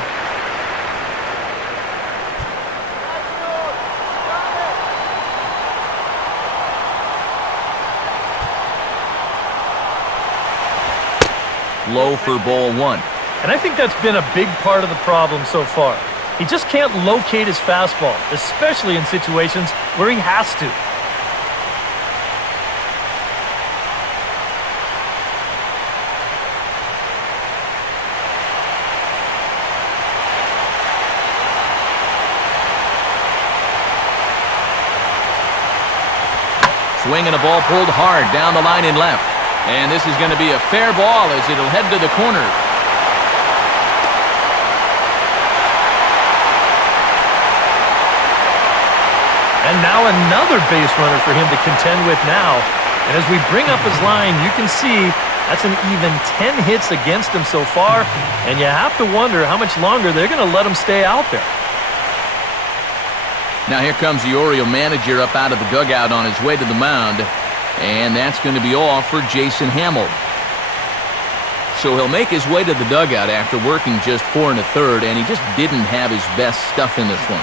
Low for ball 1. And I think that's been a big part of the problem so far. He just can't locate his fastball, especially in situations where he has to. Swing and a ball pulled hard down the line in left. And this is going to be a fair ball as it'll head to the corner. And now another base runner for him to contend with now. And as we bring up his line, you can see that's an even 10 hits against him so far. And you have to wonder how much longer they're going to let him stay out there. Now here comes the Oriole manager up out of the dugout on his way to the mound. And that's going to be all for Jason Hamill. So he'll make his way to the dugout after working just 4 1/3, and he just didn't have his best stuff in this one.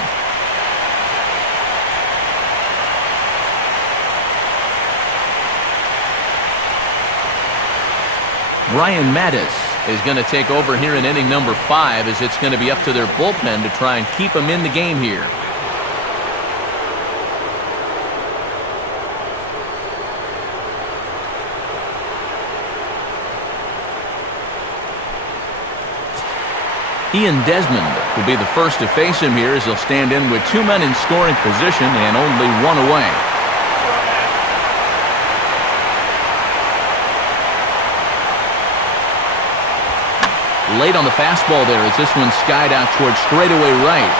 Brian Mattis is going to take over here in inning number 5 as it's going to be up to their bullpen to try and keep him in the game here. Ian Desmond will be the first to face him here as he'll stand in with 2 men in scoring position and only 1 away. Late on the fastball there as this one skied out towards straightaway right.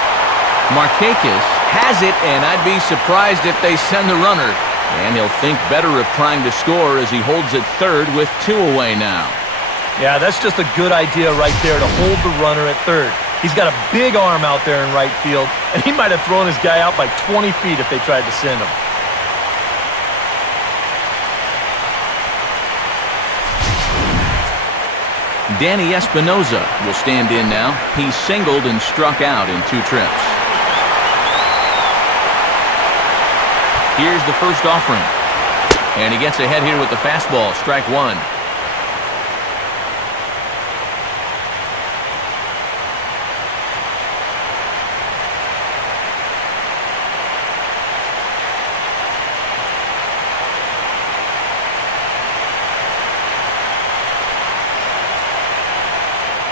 Markakis has it, and I'd be surprised if they send the runner. And he'll think better of trying to score as he holds it third with 2 away now. Yeah, that's just a good idea right there to hold the runner at third. He's got a big arm out there in right field, and he might have thrown his guy out by 20 feet if they tried to send him. Danny Espinoza will stand in now. He singled and struck out in 2 trips. Here's the first offering. And he gets ahead here with the fastball, strike 1.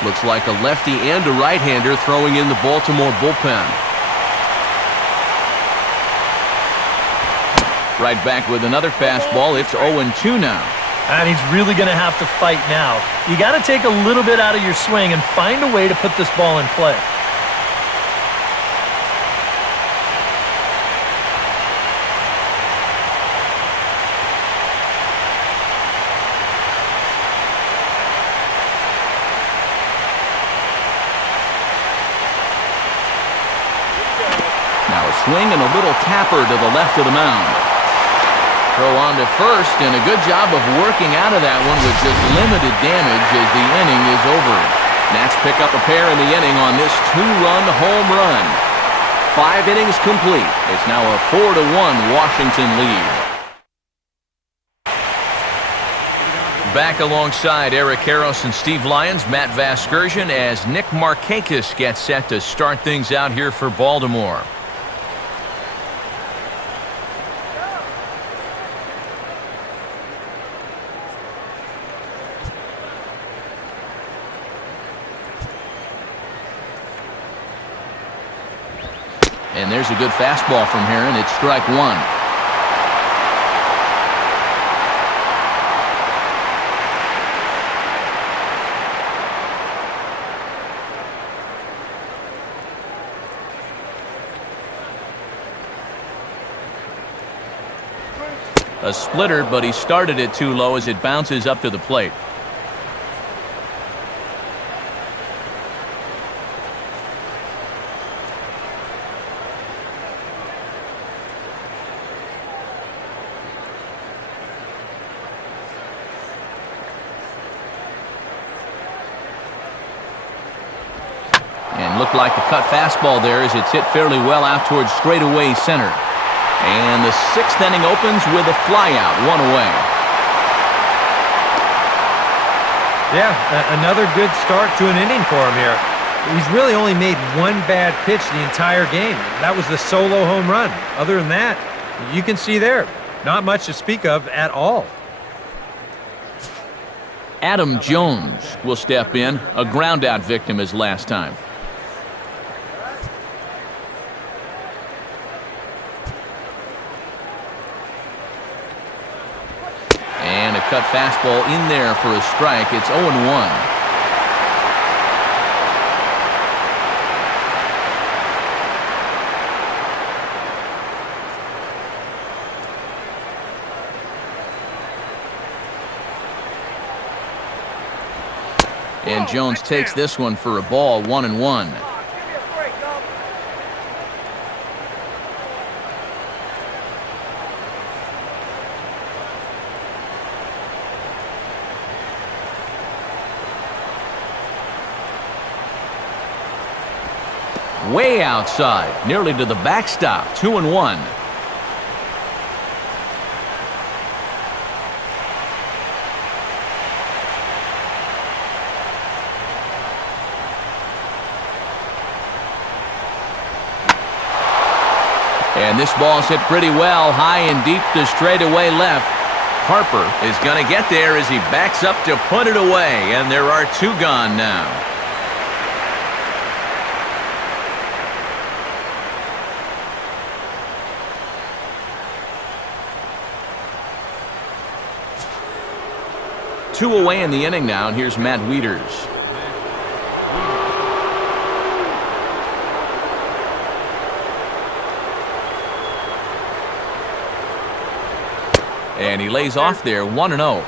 Looks like a lefty and a right-hander throwing in the Baltimore bullpen. Right back with another fastball. It's 0-2 now. And he's really going to have to fight now. You got to take a little bit out of your swing and find a way to put this ball in play. Now a swing and a little tapper to the left of the mound. Throw on to first, and a good job of working out of that one with just limited damage as the inning is over. Nats pick up a pair in the inning on this 2-run home run. 5 innings complete. It's now a 4-1 Washington lead. Back alongside Eric Karros and Steve Lyons, Matt Vasgersian as Nick Markakis gets set to start things out here for Baltimore. And there's a good fastball from here, and it's strike 1. A splitter, but he started it too low as it bounces up to the plate. And looked like a cut fastball there as it's hit fairly well out towards straightaway center. And the 6th inning opens with a flyout, 1 away. Yeah, another good start to an inning for him here. He's really only made 1 bad pitch the entire game. That was the solo home run. Other than that, you can see there, not much to speak of at all. Adam Jones will step in, a groundout victim as last time. And a cut fastball in there for a strike. It's 0-1. And Jones takes this one for a ball, 1-1. Way outside, nearly to the backstop, 2-1. And this ball's hit pretty well, high and deep to straightaway left. Harper is going to get there as he backs up to put it away, and there are 2 gone now. 2 away in the inning now, and here's Matt Wieters. And he lays off there, 1-0.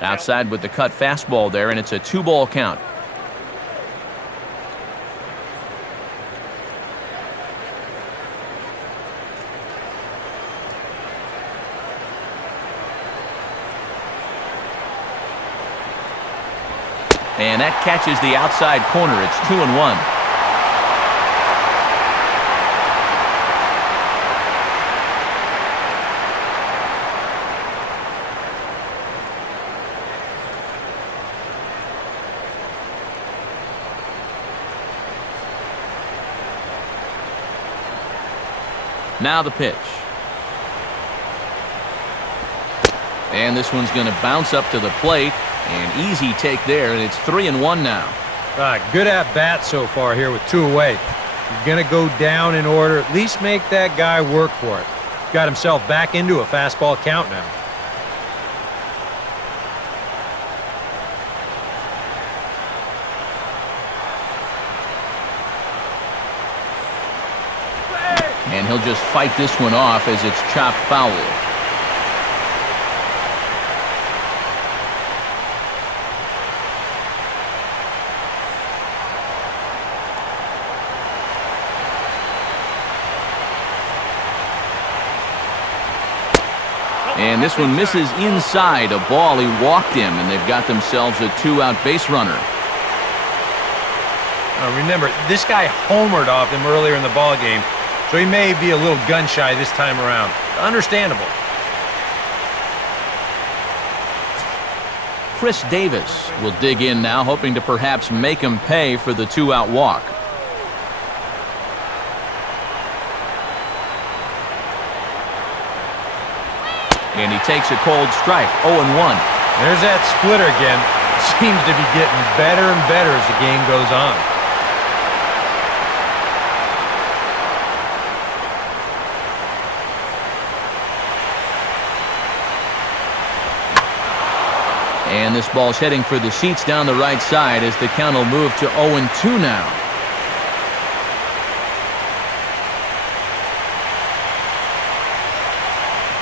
Outside with the cut fastball there, and it's a 2-ball count. And that catches the outside corner. It's 2-1. Now the pitch. And this one's going to bounce up to the plate. An easy take there, and it's 3-1 now. Good at bat so far here with 2 away. He's going to go down in order. At least make that guy work for it. Got himself back into a fastball count now. And he'll just fight this one off as it's chopped foul. And this one misses inside a ball. He walked him, and they've got themselves a 2-out base runner. Remember, this guy homered off him earlier in the ball game, so he may be a little gun-shy this time around. Understandable. Chris Davis will dig in now, hoping to perhaps make him pay for the 2-out walk. And he takes a cold strike, 0-1. There's that splitter again. Seems to be getting better and better as the game goes on. And this ball's heading for the seats down the right side as the count will move to 0-2 now.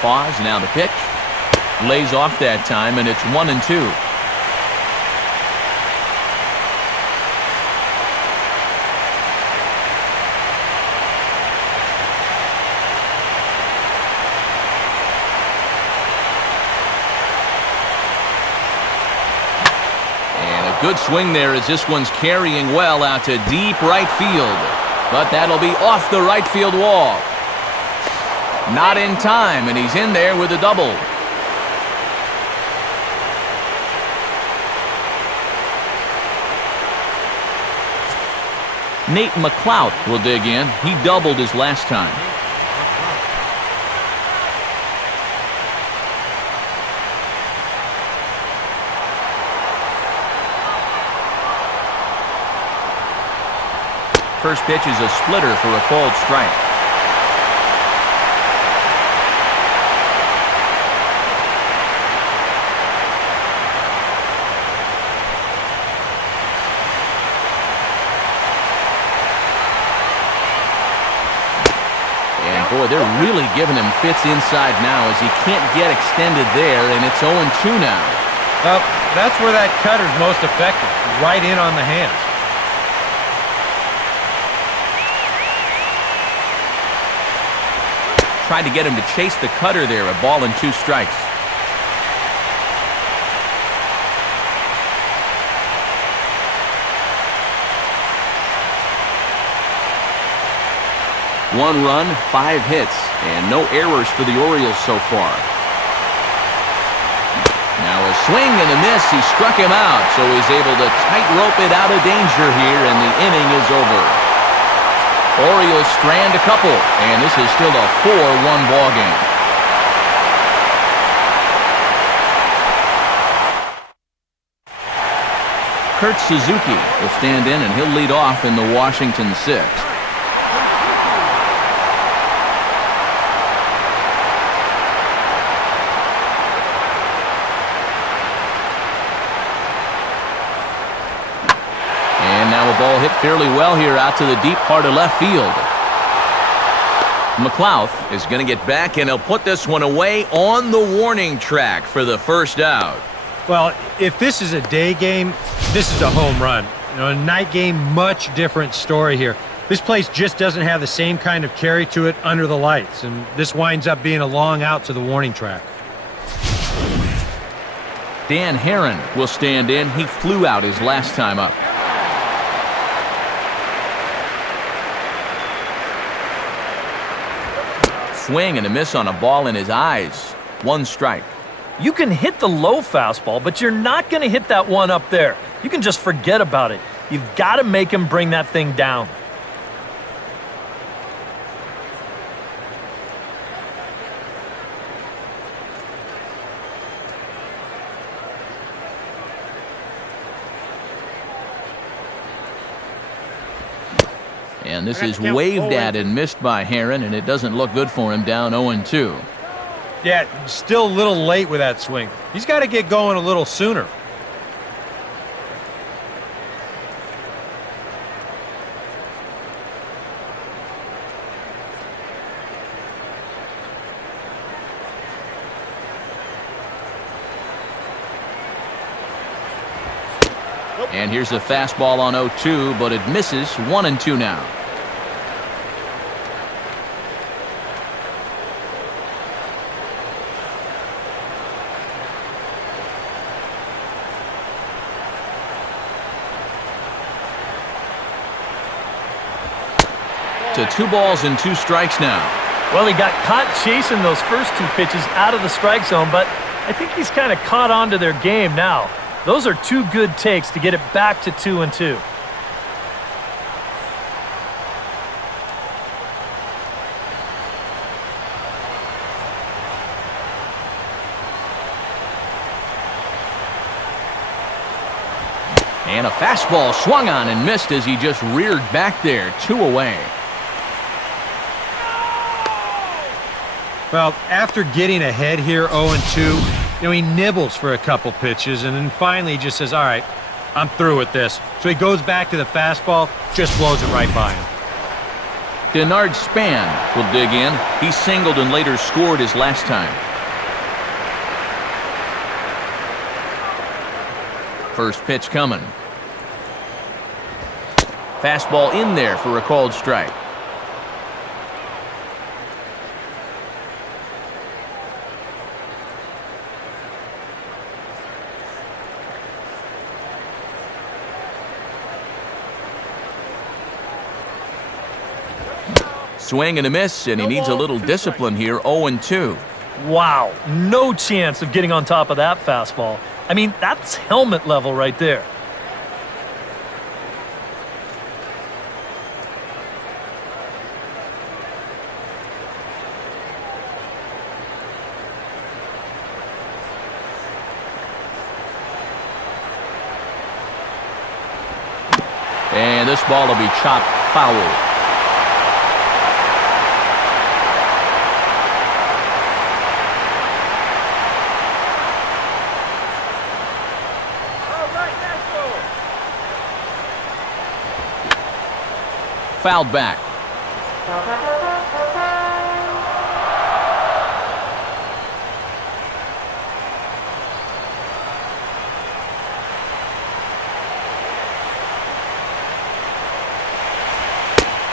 Pause, now the pitch. Lays off that time, and it's 1-2. Good swing there as this one's carrying well out to deep right field. But that'll be off the right field wall. Not in time, and he's in there with a double. Nate McClout will dig in. He doubled his last time. First pitch is a splitter for a called strike. And boy, they're really giving him fits inside now as he can't get extended there, and it's 0-2 now. That's where that cutter's most effective, right in on the hands. Tried to get him to chase the cutter there, a ball and 2 strikes. One run, 5 hits, and no errors for the Orioles so far. Now a swing and a miss. He struck him out, so he's able to tightrope it out of danger here, and the inning is over. Orioles strand a couple, and this is still a 4-1 ball game. Kurt Suzuki will stand in, and he'll lead off in the Washington sixth. And now a ball hit fairly well here out to the deep part of left field. McLeod is going to get back, and he'll put this one away on the warning track for the first out. Well, if this is a day game, this is a home run. A night game, much different story here. This place just doesn't have the same kind of carry to it under the lights, and this winds up being a long out to the warning track. Dan Herron will stand in. He flew out his last time up. Swing and a miss on a ball in his eyes. 1 strike. You can hit the low fastball, but you're not going to hit that one up there. You can just forget about it. You've got to make him bring that thing down. And this is waved at and missed by Herron, and it doesn't look good for him down 0-2. Yeah, still a little late with that swing. He's got to get going a little sooner. And here's a fastball on 0-2, but it misses. 1-2 now. To 2 balls and 2 strikes now. Well, he got caught chasing those first 2 pitches out of the strike zone, but I think he's kind of caught on to their game now. Those are 2 good takes to get it back to 2-2. And a fastball swung on and missed as he just reared back there. 2 away. Well, after getting ahead here 0-2, he nibbles for a couple pitches, and then finally he just says, all right, I'm through with this. So he goes back to the fastball, just blows it right by him. Denard Span will dig in. He singled and later scored his last time. First pitch coming. Fastball in there for a called strike. Swing and a miss, and he needs a little discipline here. 0-2. Wow, no chance of getting on top of that fastball. I mean, that's helmet level right there. And this ball will be chopped foul. Fouled back.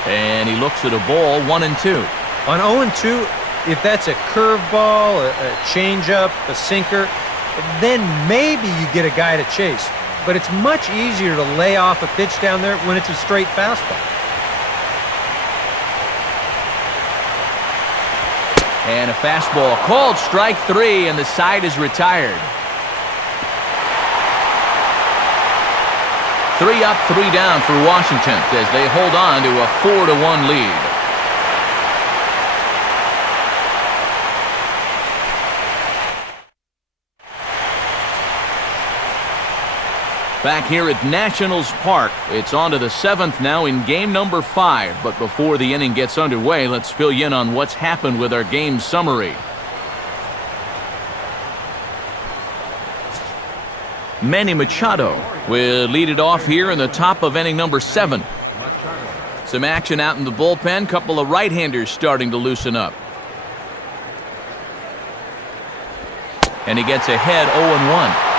And he looks at a ball. 1-2. On 0-2, if that's a curveball, a changeup, a sinker, then maybe you get a guy to chase. But it's much easier to lay off a pitch down there when it's a straight fastball. And a fastball called strike 3, and the side is retired. 3 up, 3 down for Washington as they hold on to a 4-1 lead. Back here at Nationals Park, it's on to the 7th now in game number 5. But before the inning gets underway, let's fill you in on what's happened with our game summary. Manny Machado will lead it off here in the top of inning number 7. Some action out in the bullpen. Couple of right-handers starting to loosen up. And he gets ahead 0-1.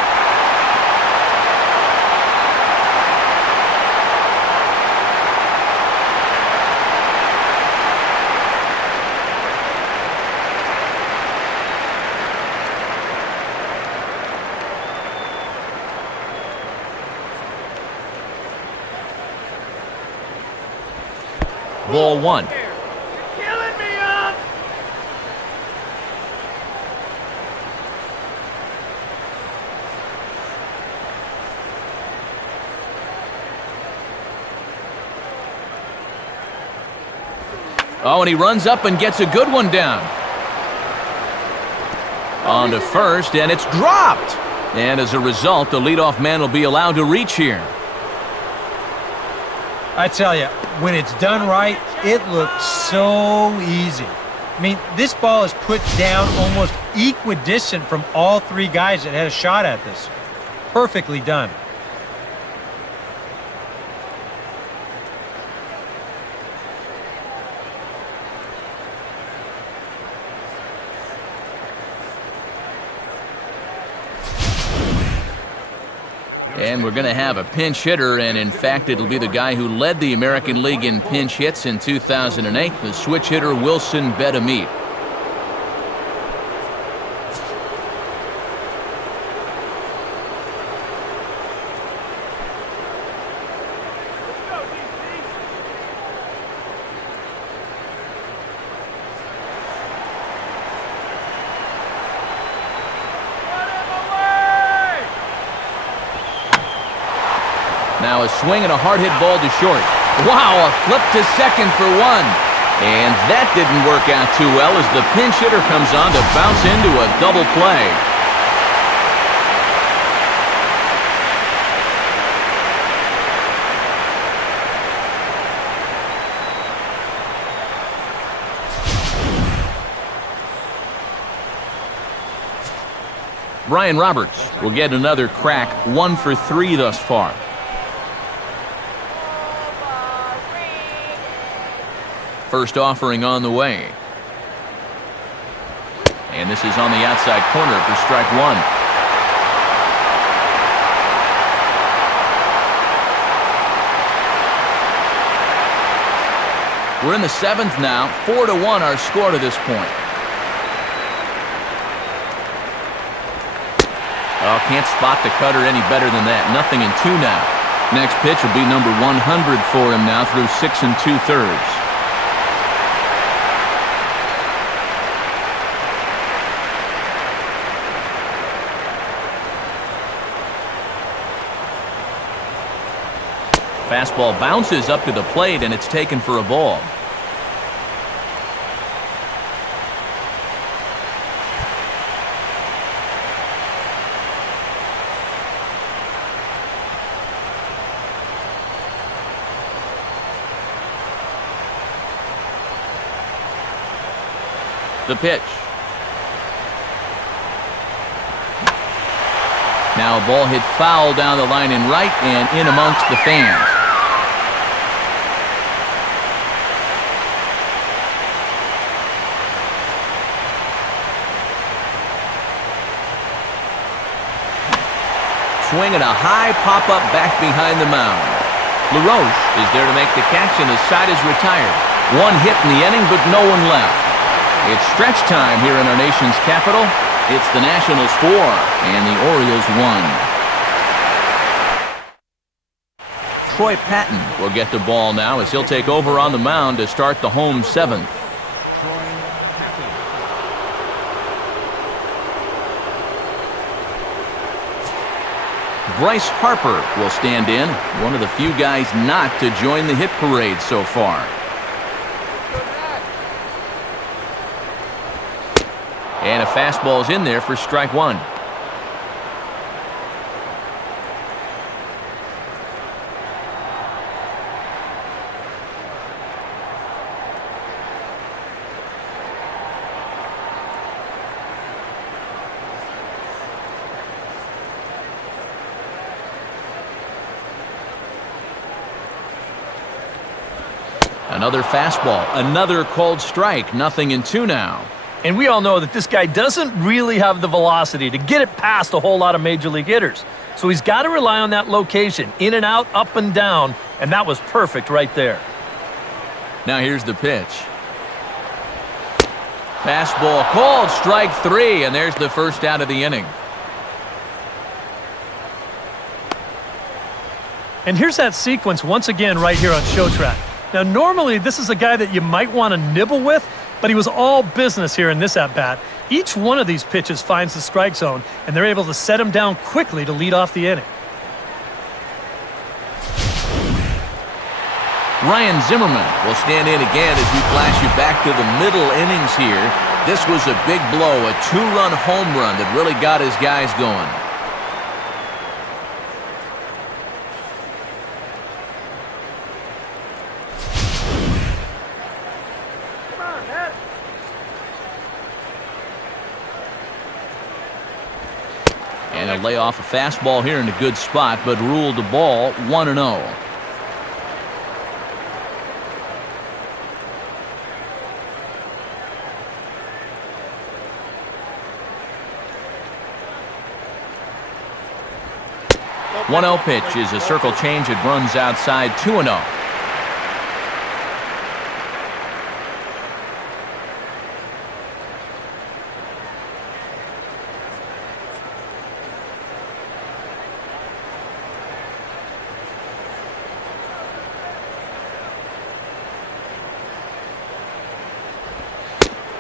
Ball 1. You're killing me, Unc! Oh, and he runs up and gets a good one down. On to first, and it's dropped. And as a result, the leadoff man will be allowed to reach here. I tell you, when it's done right, it looks so easy. I mean, this ball is put down almost equidistant from all 3 guys that had a shot at this. Perfectly done. And we're going to have a pinch hitter, and in fact, it'll be the guy who led the American League in pinch hits in 2008, the switch hitter Wilson Betemit. Now a swing and a hard hit ball to short. Wow, a flip to second for 1. And that didn't work out too well as the pinch hitter comes on to bounce into a double play. Brian Roberts will get another crack, 1 for 3 thus far. First offering on the way. And this is on the outside corner for strike 1. We're in the 7th now. 4-1 our score to this point. Oh, can't spot the cutter any better than that. Nothing in 2 now. Next pitch will be number 100 for him now through 6 2/3. Fastball bounces up to the plate, and it's taken for a ball. The pitch. Now a ball hit foul down the line in right and in amongst the fans. Swing and a high pop-up back behind the mound. LaRoche is there to make the catch, and the side is retired. 1 hit in the inning, but no one left. It's stretch time here in our nation's capital. It's the Nationals 4 and the Orioles 1. Troy Patton will get the ball now as he'll take over on the mound to start the home 7th. Bryce Harper will stand in, one of the few guys not to join the hit parade so far. And a fastball is in there for strike 1. Another fastball, another called strike, 0-2 now. And we all know that this guy doesn't really have the velocity to get it past a whole lot of major league hitters. So he's got to rely on that location, in and out, up and down, and that was perfect right there. Now here's the pitch. Fastball called, strike 3, and there's the first out of the inning. And here's that sequence once again right here on Show Track. Now normally this is a guy that you might want to nibble with, but he was all business here in this at-bat. Each one of these pitches finds the strike zone, and they're able to set him down quickly to lead off the inning. Ryan Zimmerman will stand in again as we flash you back to the middle innings here. This was a big blow, a 2-run home run that really got his guys going. And he'll lay off a fastball here in a good spot, but ruled the ball 1-0. One-0 pitch is a circle change. It runs outside 2-0.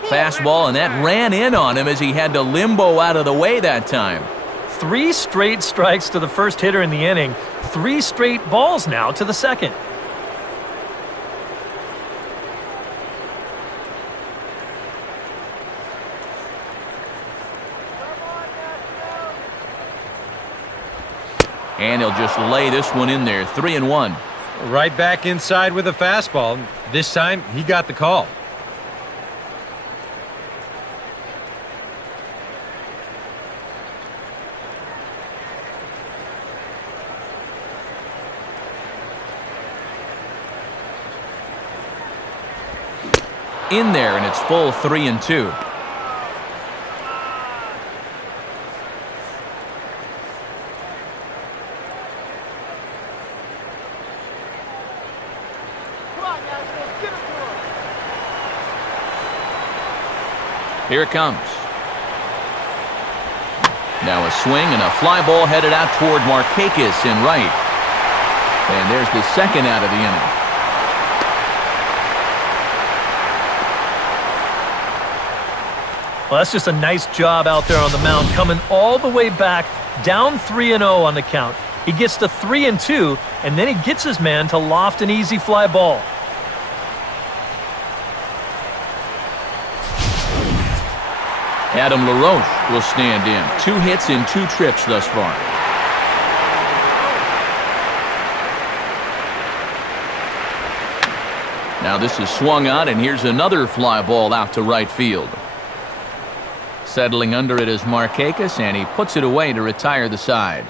Fastball, and that ran in on him as he had to limbo out of the way that time. 3 straight strikes to the first hitter in the inning. 3 straight balls now to the second. And he'll just lay this one in there, 3-1. Right back inside with a fastball. This time, he got the call. In there, and it's full 3-2. Here it comes. Now a swing and a fly ball headed out toward Markakis in right. And there's the second out of the inning. Well, that's just a nice job out there on the mound, coming all the way back, down 3-0 on the count. He gets to 3-2, and then he gets his man to loft an easy fly ball. Adam LaRoche will stand in. 2 hits in 2 trips thus far. Now this is swung on, and here's another fly ball out to right field. Settling under it is Markakis, and he puts it away to retire the side.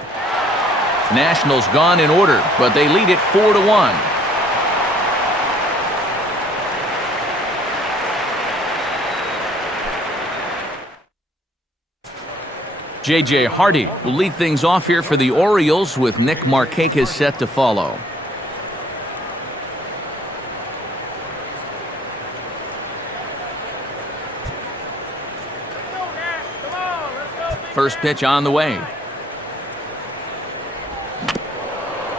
Nationals gone in order, but they lead it 4-1. J.J. Hardy will lead things off here for the Orioles with Nick Markakis set to follow. First pitch on the way.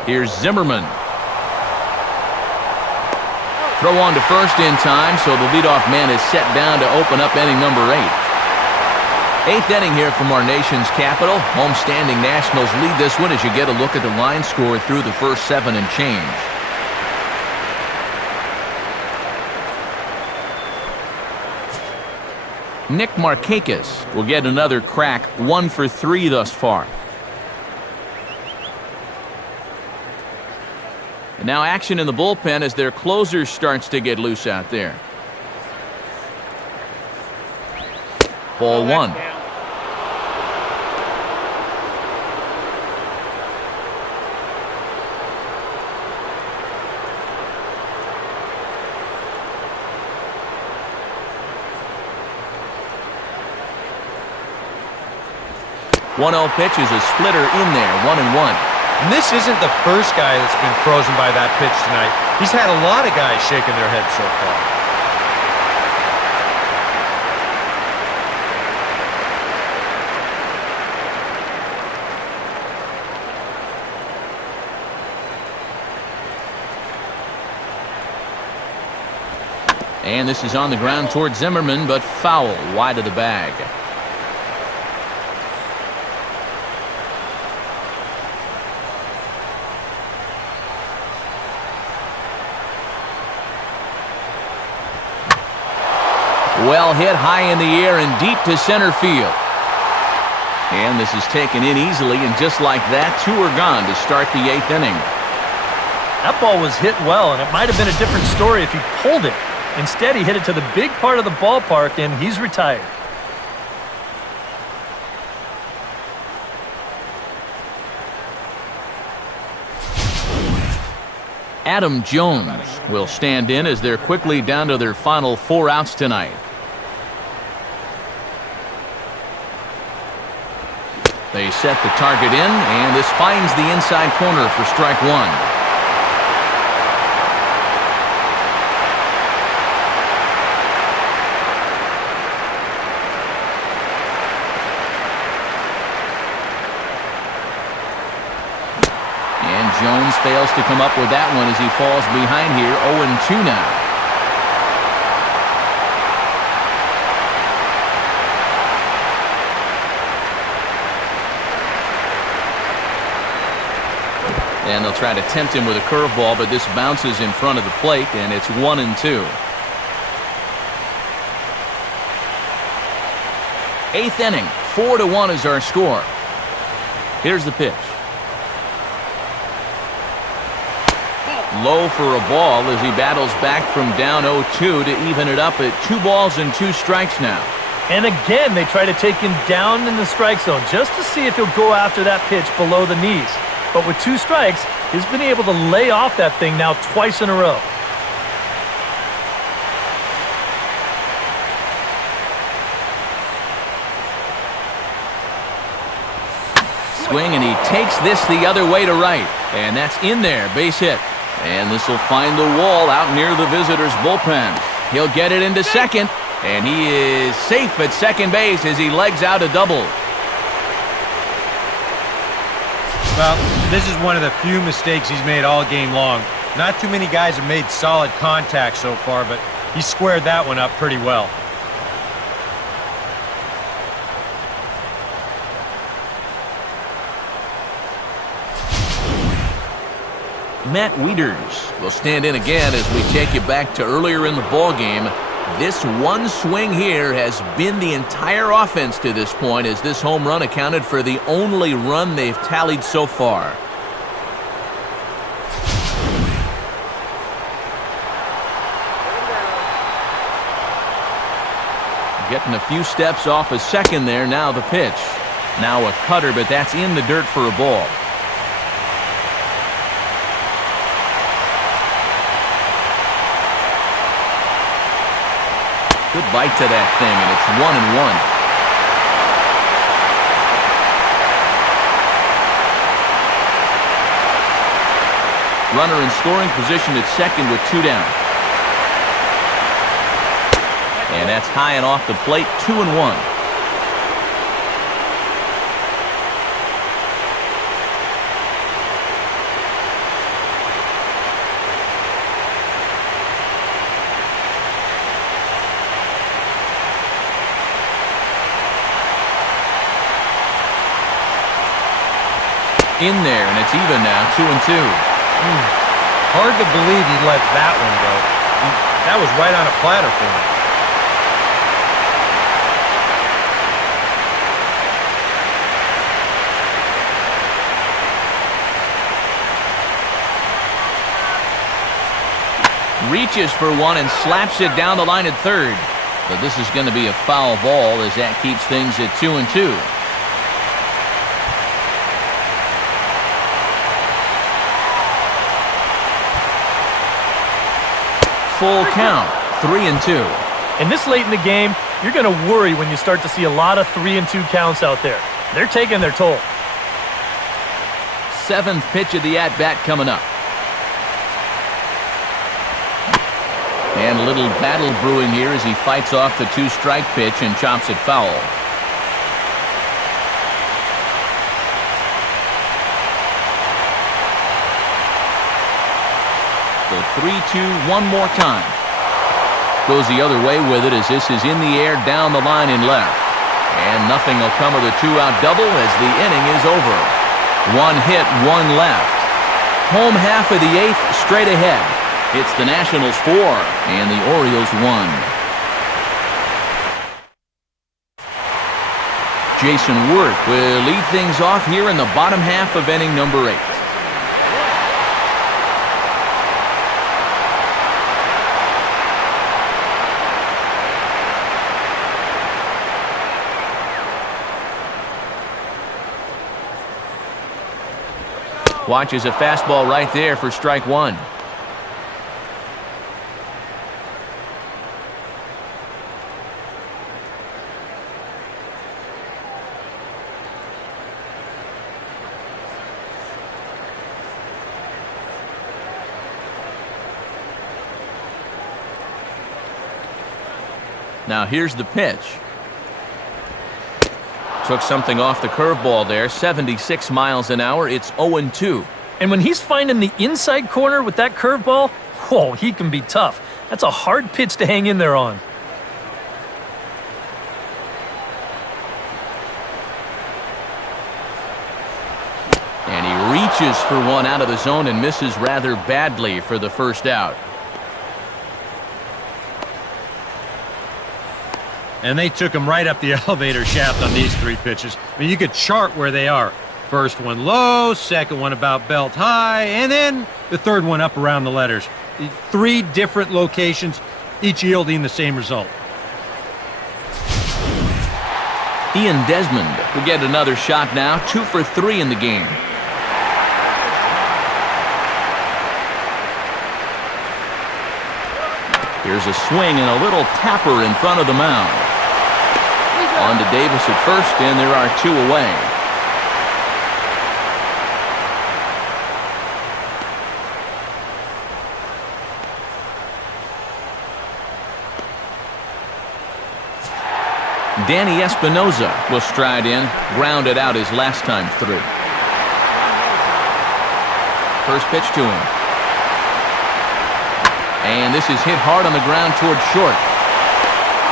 Here's Zimmerman. Throw on to first in time, so the leadoff man is set down to open up inning number 8. 8th inning here from our nation's capital. Homestanding Nationals lead this one as you get a look at the line score through the first 7 and change. Nick Markakis will get another crack, 1 for 3 thus far. And now action in the bullpen as their closer starts to get loose out there. Ball 1. 1-0 pitch is a splitter in there, 1-1. And this isn't the first guy that's been frozen by that pitch tonight. He's had a lot of guys shaking their heads so far. And this is on the ground toward Zimmerman, but foul wide of the bag. Well hit high in the air and deep to center field. And this is taken in easily, and just like that, 2 are gone to start the 8th inning. That ball was hit well, and it might have been a different story if he pulled it. Instead, he hit it to the big part of the ballpark, and he's retired. Adam Jones will stand in as they're quickly down to their final 4 outs tonight. They set the target in, and this finds the inside corner for strike 1. Jones fails to come up with that one as he falls behind here, 0-2 now. And they'll try to tempt him with a curveball, but this bounces in front of the plate, and it's 1-2. 8th inning, 4-1 is our score. Here's the pitch. Low for a ball as he battles back from down 0-2 to even it up at 2 balls and 2 strikes now. And again, they try to take him down in the strike zone just to see if he'll go after that pitch below the knees. But with 2 strikes, he's been able to lay off that thing now twice in a row. Swing, and he takes this the other way to right. And that's in there, base hit. And this will find the wall out near the visitors' bullpen. He'll get it into second, and he is safe at second base as he legs out a double. Well, this is one of the few mistakes he's made all game long. Not too many guys have made solid contact so far, but he squared that one up pretty well. Matt Wieters will stand in again as we take you back to earlier in the ballgame. This one swing here has been the entire offense to this point, as this home run accounted for the only run they've tallied so far. Getting a few steps off a second there. Now the pitch. Now a cutter, but that's in the dirt for a ball. Good bite to that thing, and it's 1-1. Runner in scoring position at second with 2 down. And that's high and off the plate, 2-1. In there, and it's even now, 2-2. Hard to believe he let that one go. That was right on a platter for him. Reaches for one and slaps it down the line at third. But this is going to be a foul ball as that keeps things at 2-2. Full count, 3-2. And this late in the game, you're going to worry when you start to see a lot of 3-2 counts out there. They're taking their toll. Seventh pitch of the at-bat coming up. And a little battle brewing here as he fights off the two-strike pitch and chops it foul. The 3-2 one more time. Goes the other way with it as this is in the air down the line in left. And nothing will come of the two-out double as the inning is over. One hit, one left. Home half of the eighth straight ahead. It's the Nationals 4 and the Orioles 1. Jason Worth will lead things off here in the bottom half of inning number 8. Watches a fastball right there for strike one. Now here's the pitch. Took something off the curveball there, 76 miles an hour. It's 0-2. And when he's finding the inside corner with that curveball, whoa, he can be tough. That's a hard pitch to hang in there on. And he reaches for one out of the zone and misses rather badly for the first out. And they took him right up the elevator shaft on these three pitches. I mean, you could chart where they are. First one low, second one about belt high, and then the third one up around the letters. 3 different locations, each yielding the same result. Ian Desmond will get another shot now, 2 for 3 in the game. Here's a swing and a little tapper in front of the mound. On to Davis at first, and there are 2 away. Danny Espinoza will stride in, grounded out his last time through. First pitch to him. And this is hit hard on the ground toward short.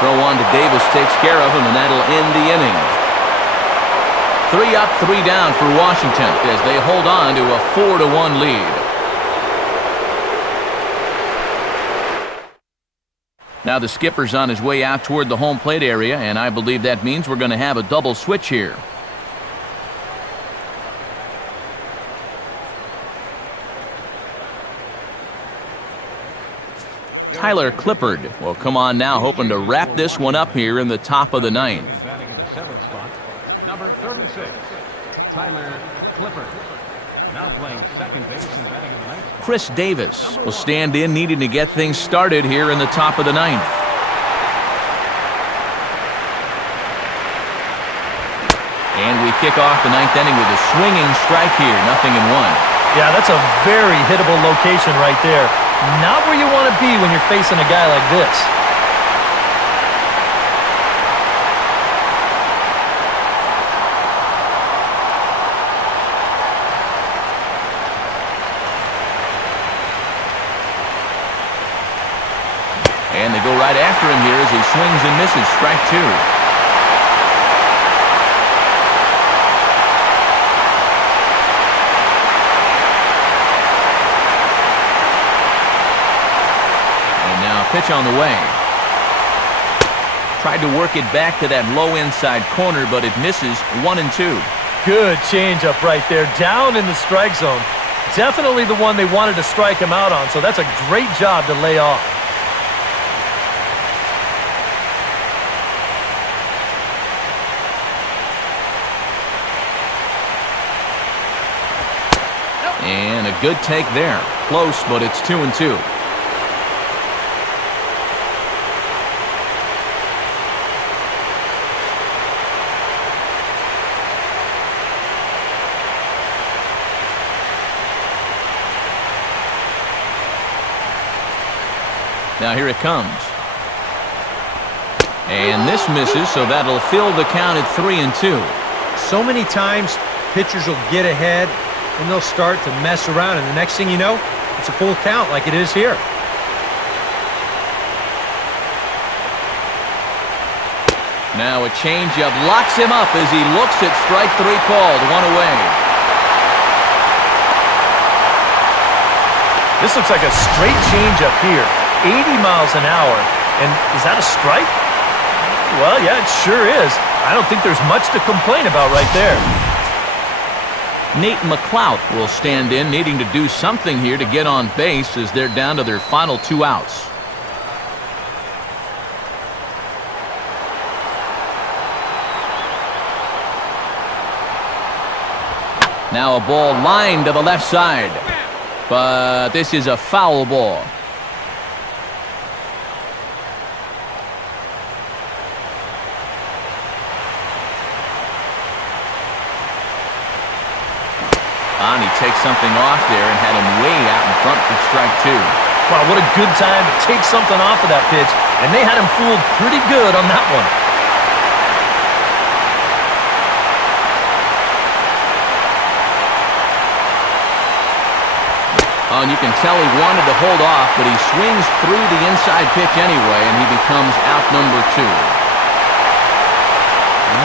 Throw on to Davis takes care of him, and that'll end the inning. 3 up, 3 down for Washington as they hold on to a 4-1 lead. Now the skipper's on his way out toward the home plate area, and I believe that means we're going to have a double switch here. Tyler Clippard will come on now, hoping to wrap this one up here in the top of the 9th. Batting in the 7th spot, number 36, Tyler Clippard. Now playing second base and batting in the 9th spot. Chris Davis will stand in, needing to get things started here in the top of the 9th. And we kick off the 9th inning with a swinging strike here, 0-1. Yeah, that's a very hittable location right there. Not where you want to be when you're facing a guy like this. And they go right after him here as he swings and misses. Strike 2. Pitch on the way. Tried to work it back to that low inside corner, but it misses. 1-2. Good changeup right there, down in the strike zone. Definitely the one they wanted to strike him out on, so that's a great job to lay off. And a good take there. Close, but it's 2-2. Now here it comes. And this misses, so that'll fill the count at 3-2. So many times, pitchers will get ahead, and they'll start to mess around, and the next thing you know, it's a full count like it is here. Now a changeup locks him up as he looks at strike 3 called, 1 away. This looks like a straight changeup here, 80 miles an hour. And is that a strike? Well, yeah, it sure is. I don't think there's much to complain about right there. Nate McClout will stand in, needing to do something here to get on base as they're down to their final 2 outs. Now a ball lined to the left side, but this is a foul ball. He takes something off there and had him way out in front for strike 2. Wow, what a good time to take something off of that pitch, and they had him fooled pretty good on that one. And you can tell he wanted to hold off, but he swings through the inside pitch anyway, and he becomes out number 2.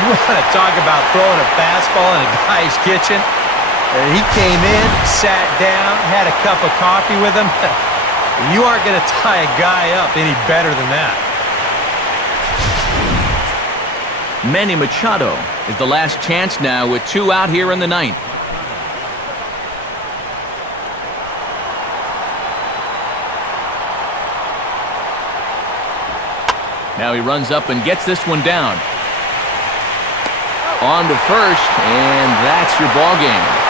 You want to talk about throwing a fastball in a guy's kitchen? He came in, sat down, had a cup of coffee with him. You aren't going to tie a guy up any better than that. Manny Machado is the last chance now with 2 out here in the 9th. Now he runs up and gets this one down. On to first, and that's your ball game.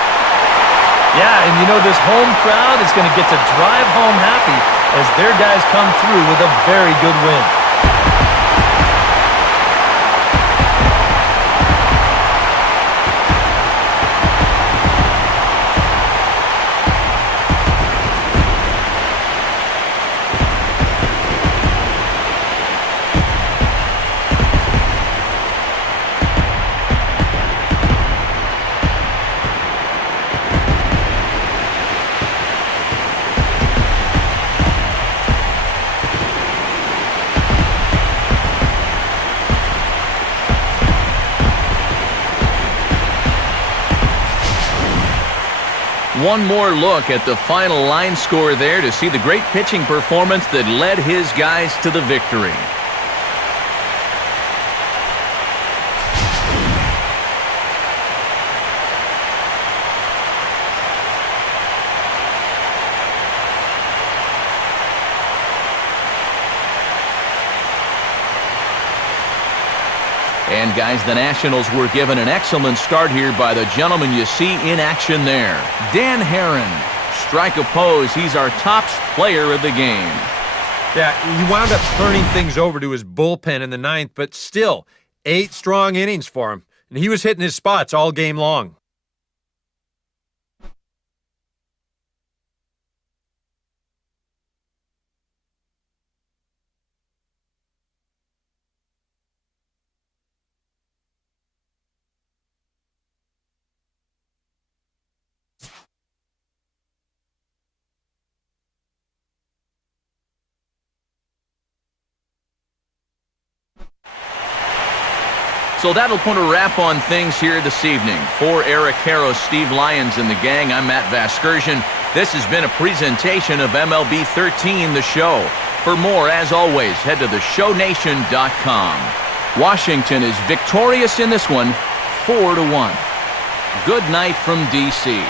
Yeah, and you know this home crowd is going to get to drive home happy as their guys come through with a very good win. One more look at the final line score there to see the great pitching performance that led his guys to the victory. And guys, the Nationals were given an excellent start here by the gentleman you see in action there. Dan Herron. Strike oppose. He's our top player of the game. Yeah, he wound up turning things over to his bullpen in the 9th, but still, 8 strong innings for him. And he was hitting his spots all game long. So that'll put a wrap on things here this evening. For Eric Harrow, Steve Lyons, and the gang, I'm Matt Vasgersian. This has been a presentation of MLB 13, The Show. For more, as always, head to theshownation.com. Washington is victorious in this one, 4-1. Good night from D.C.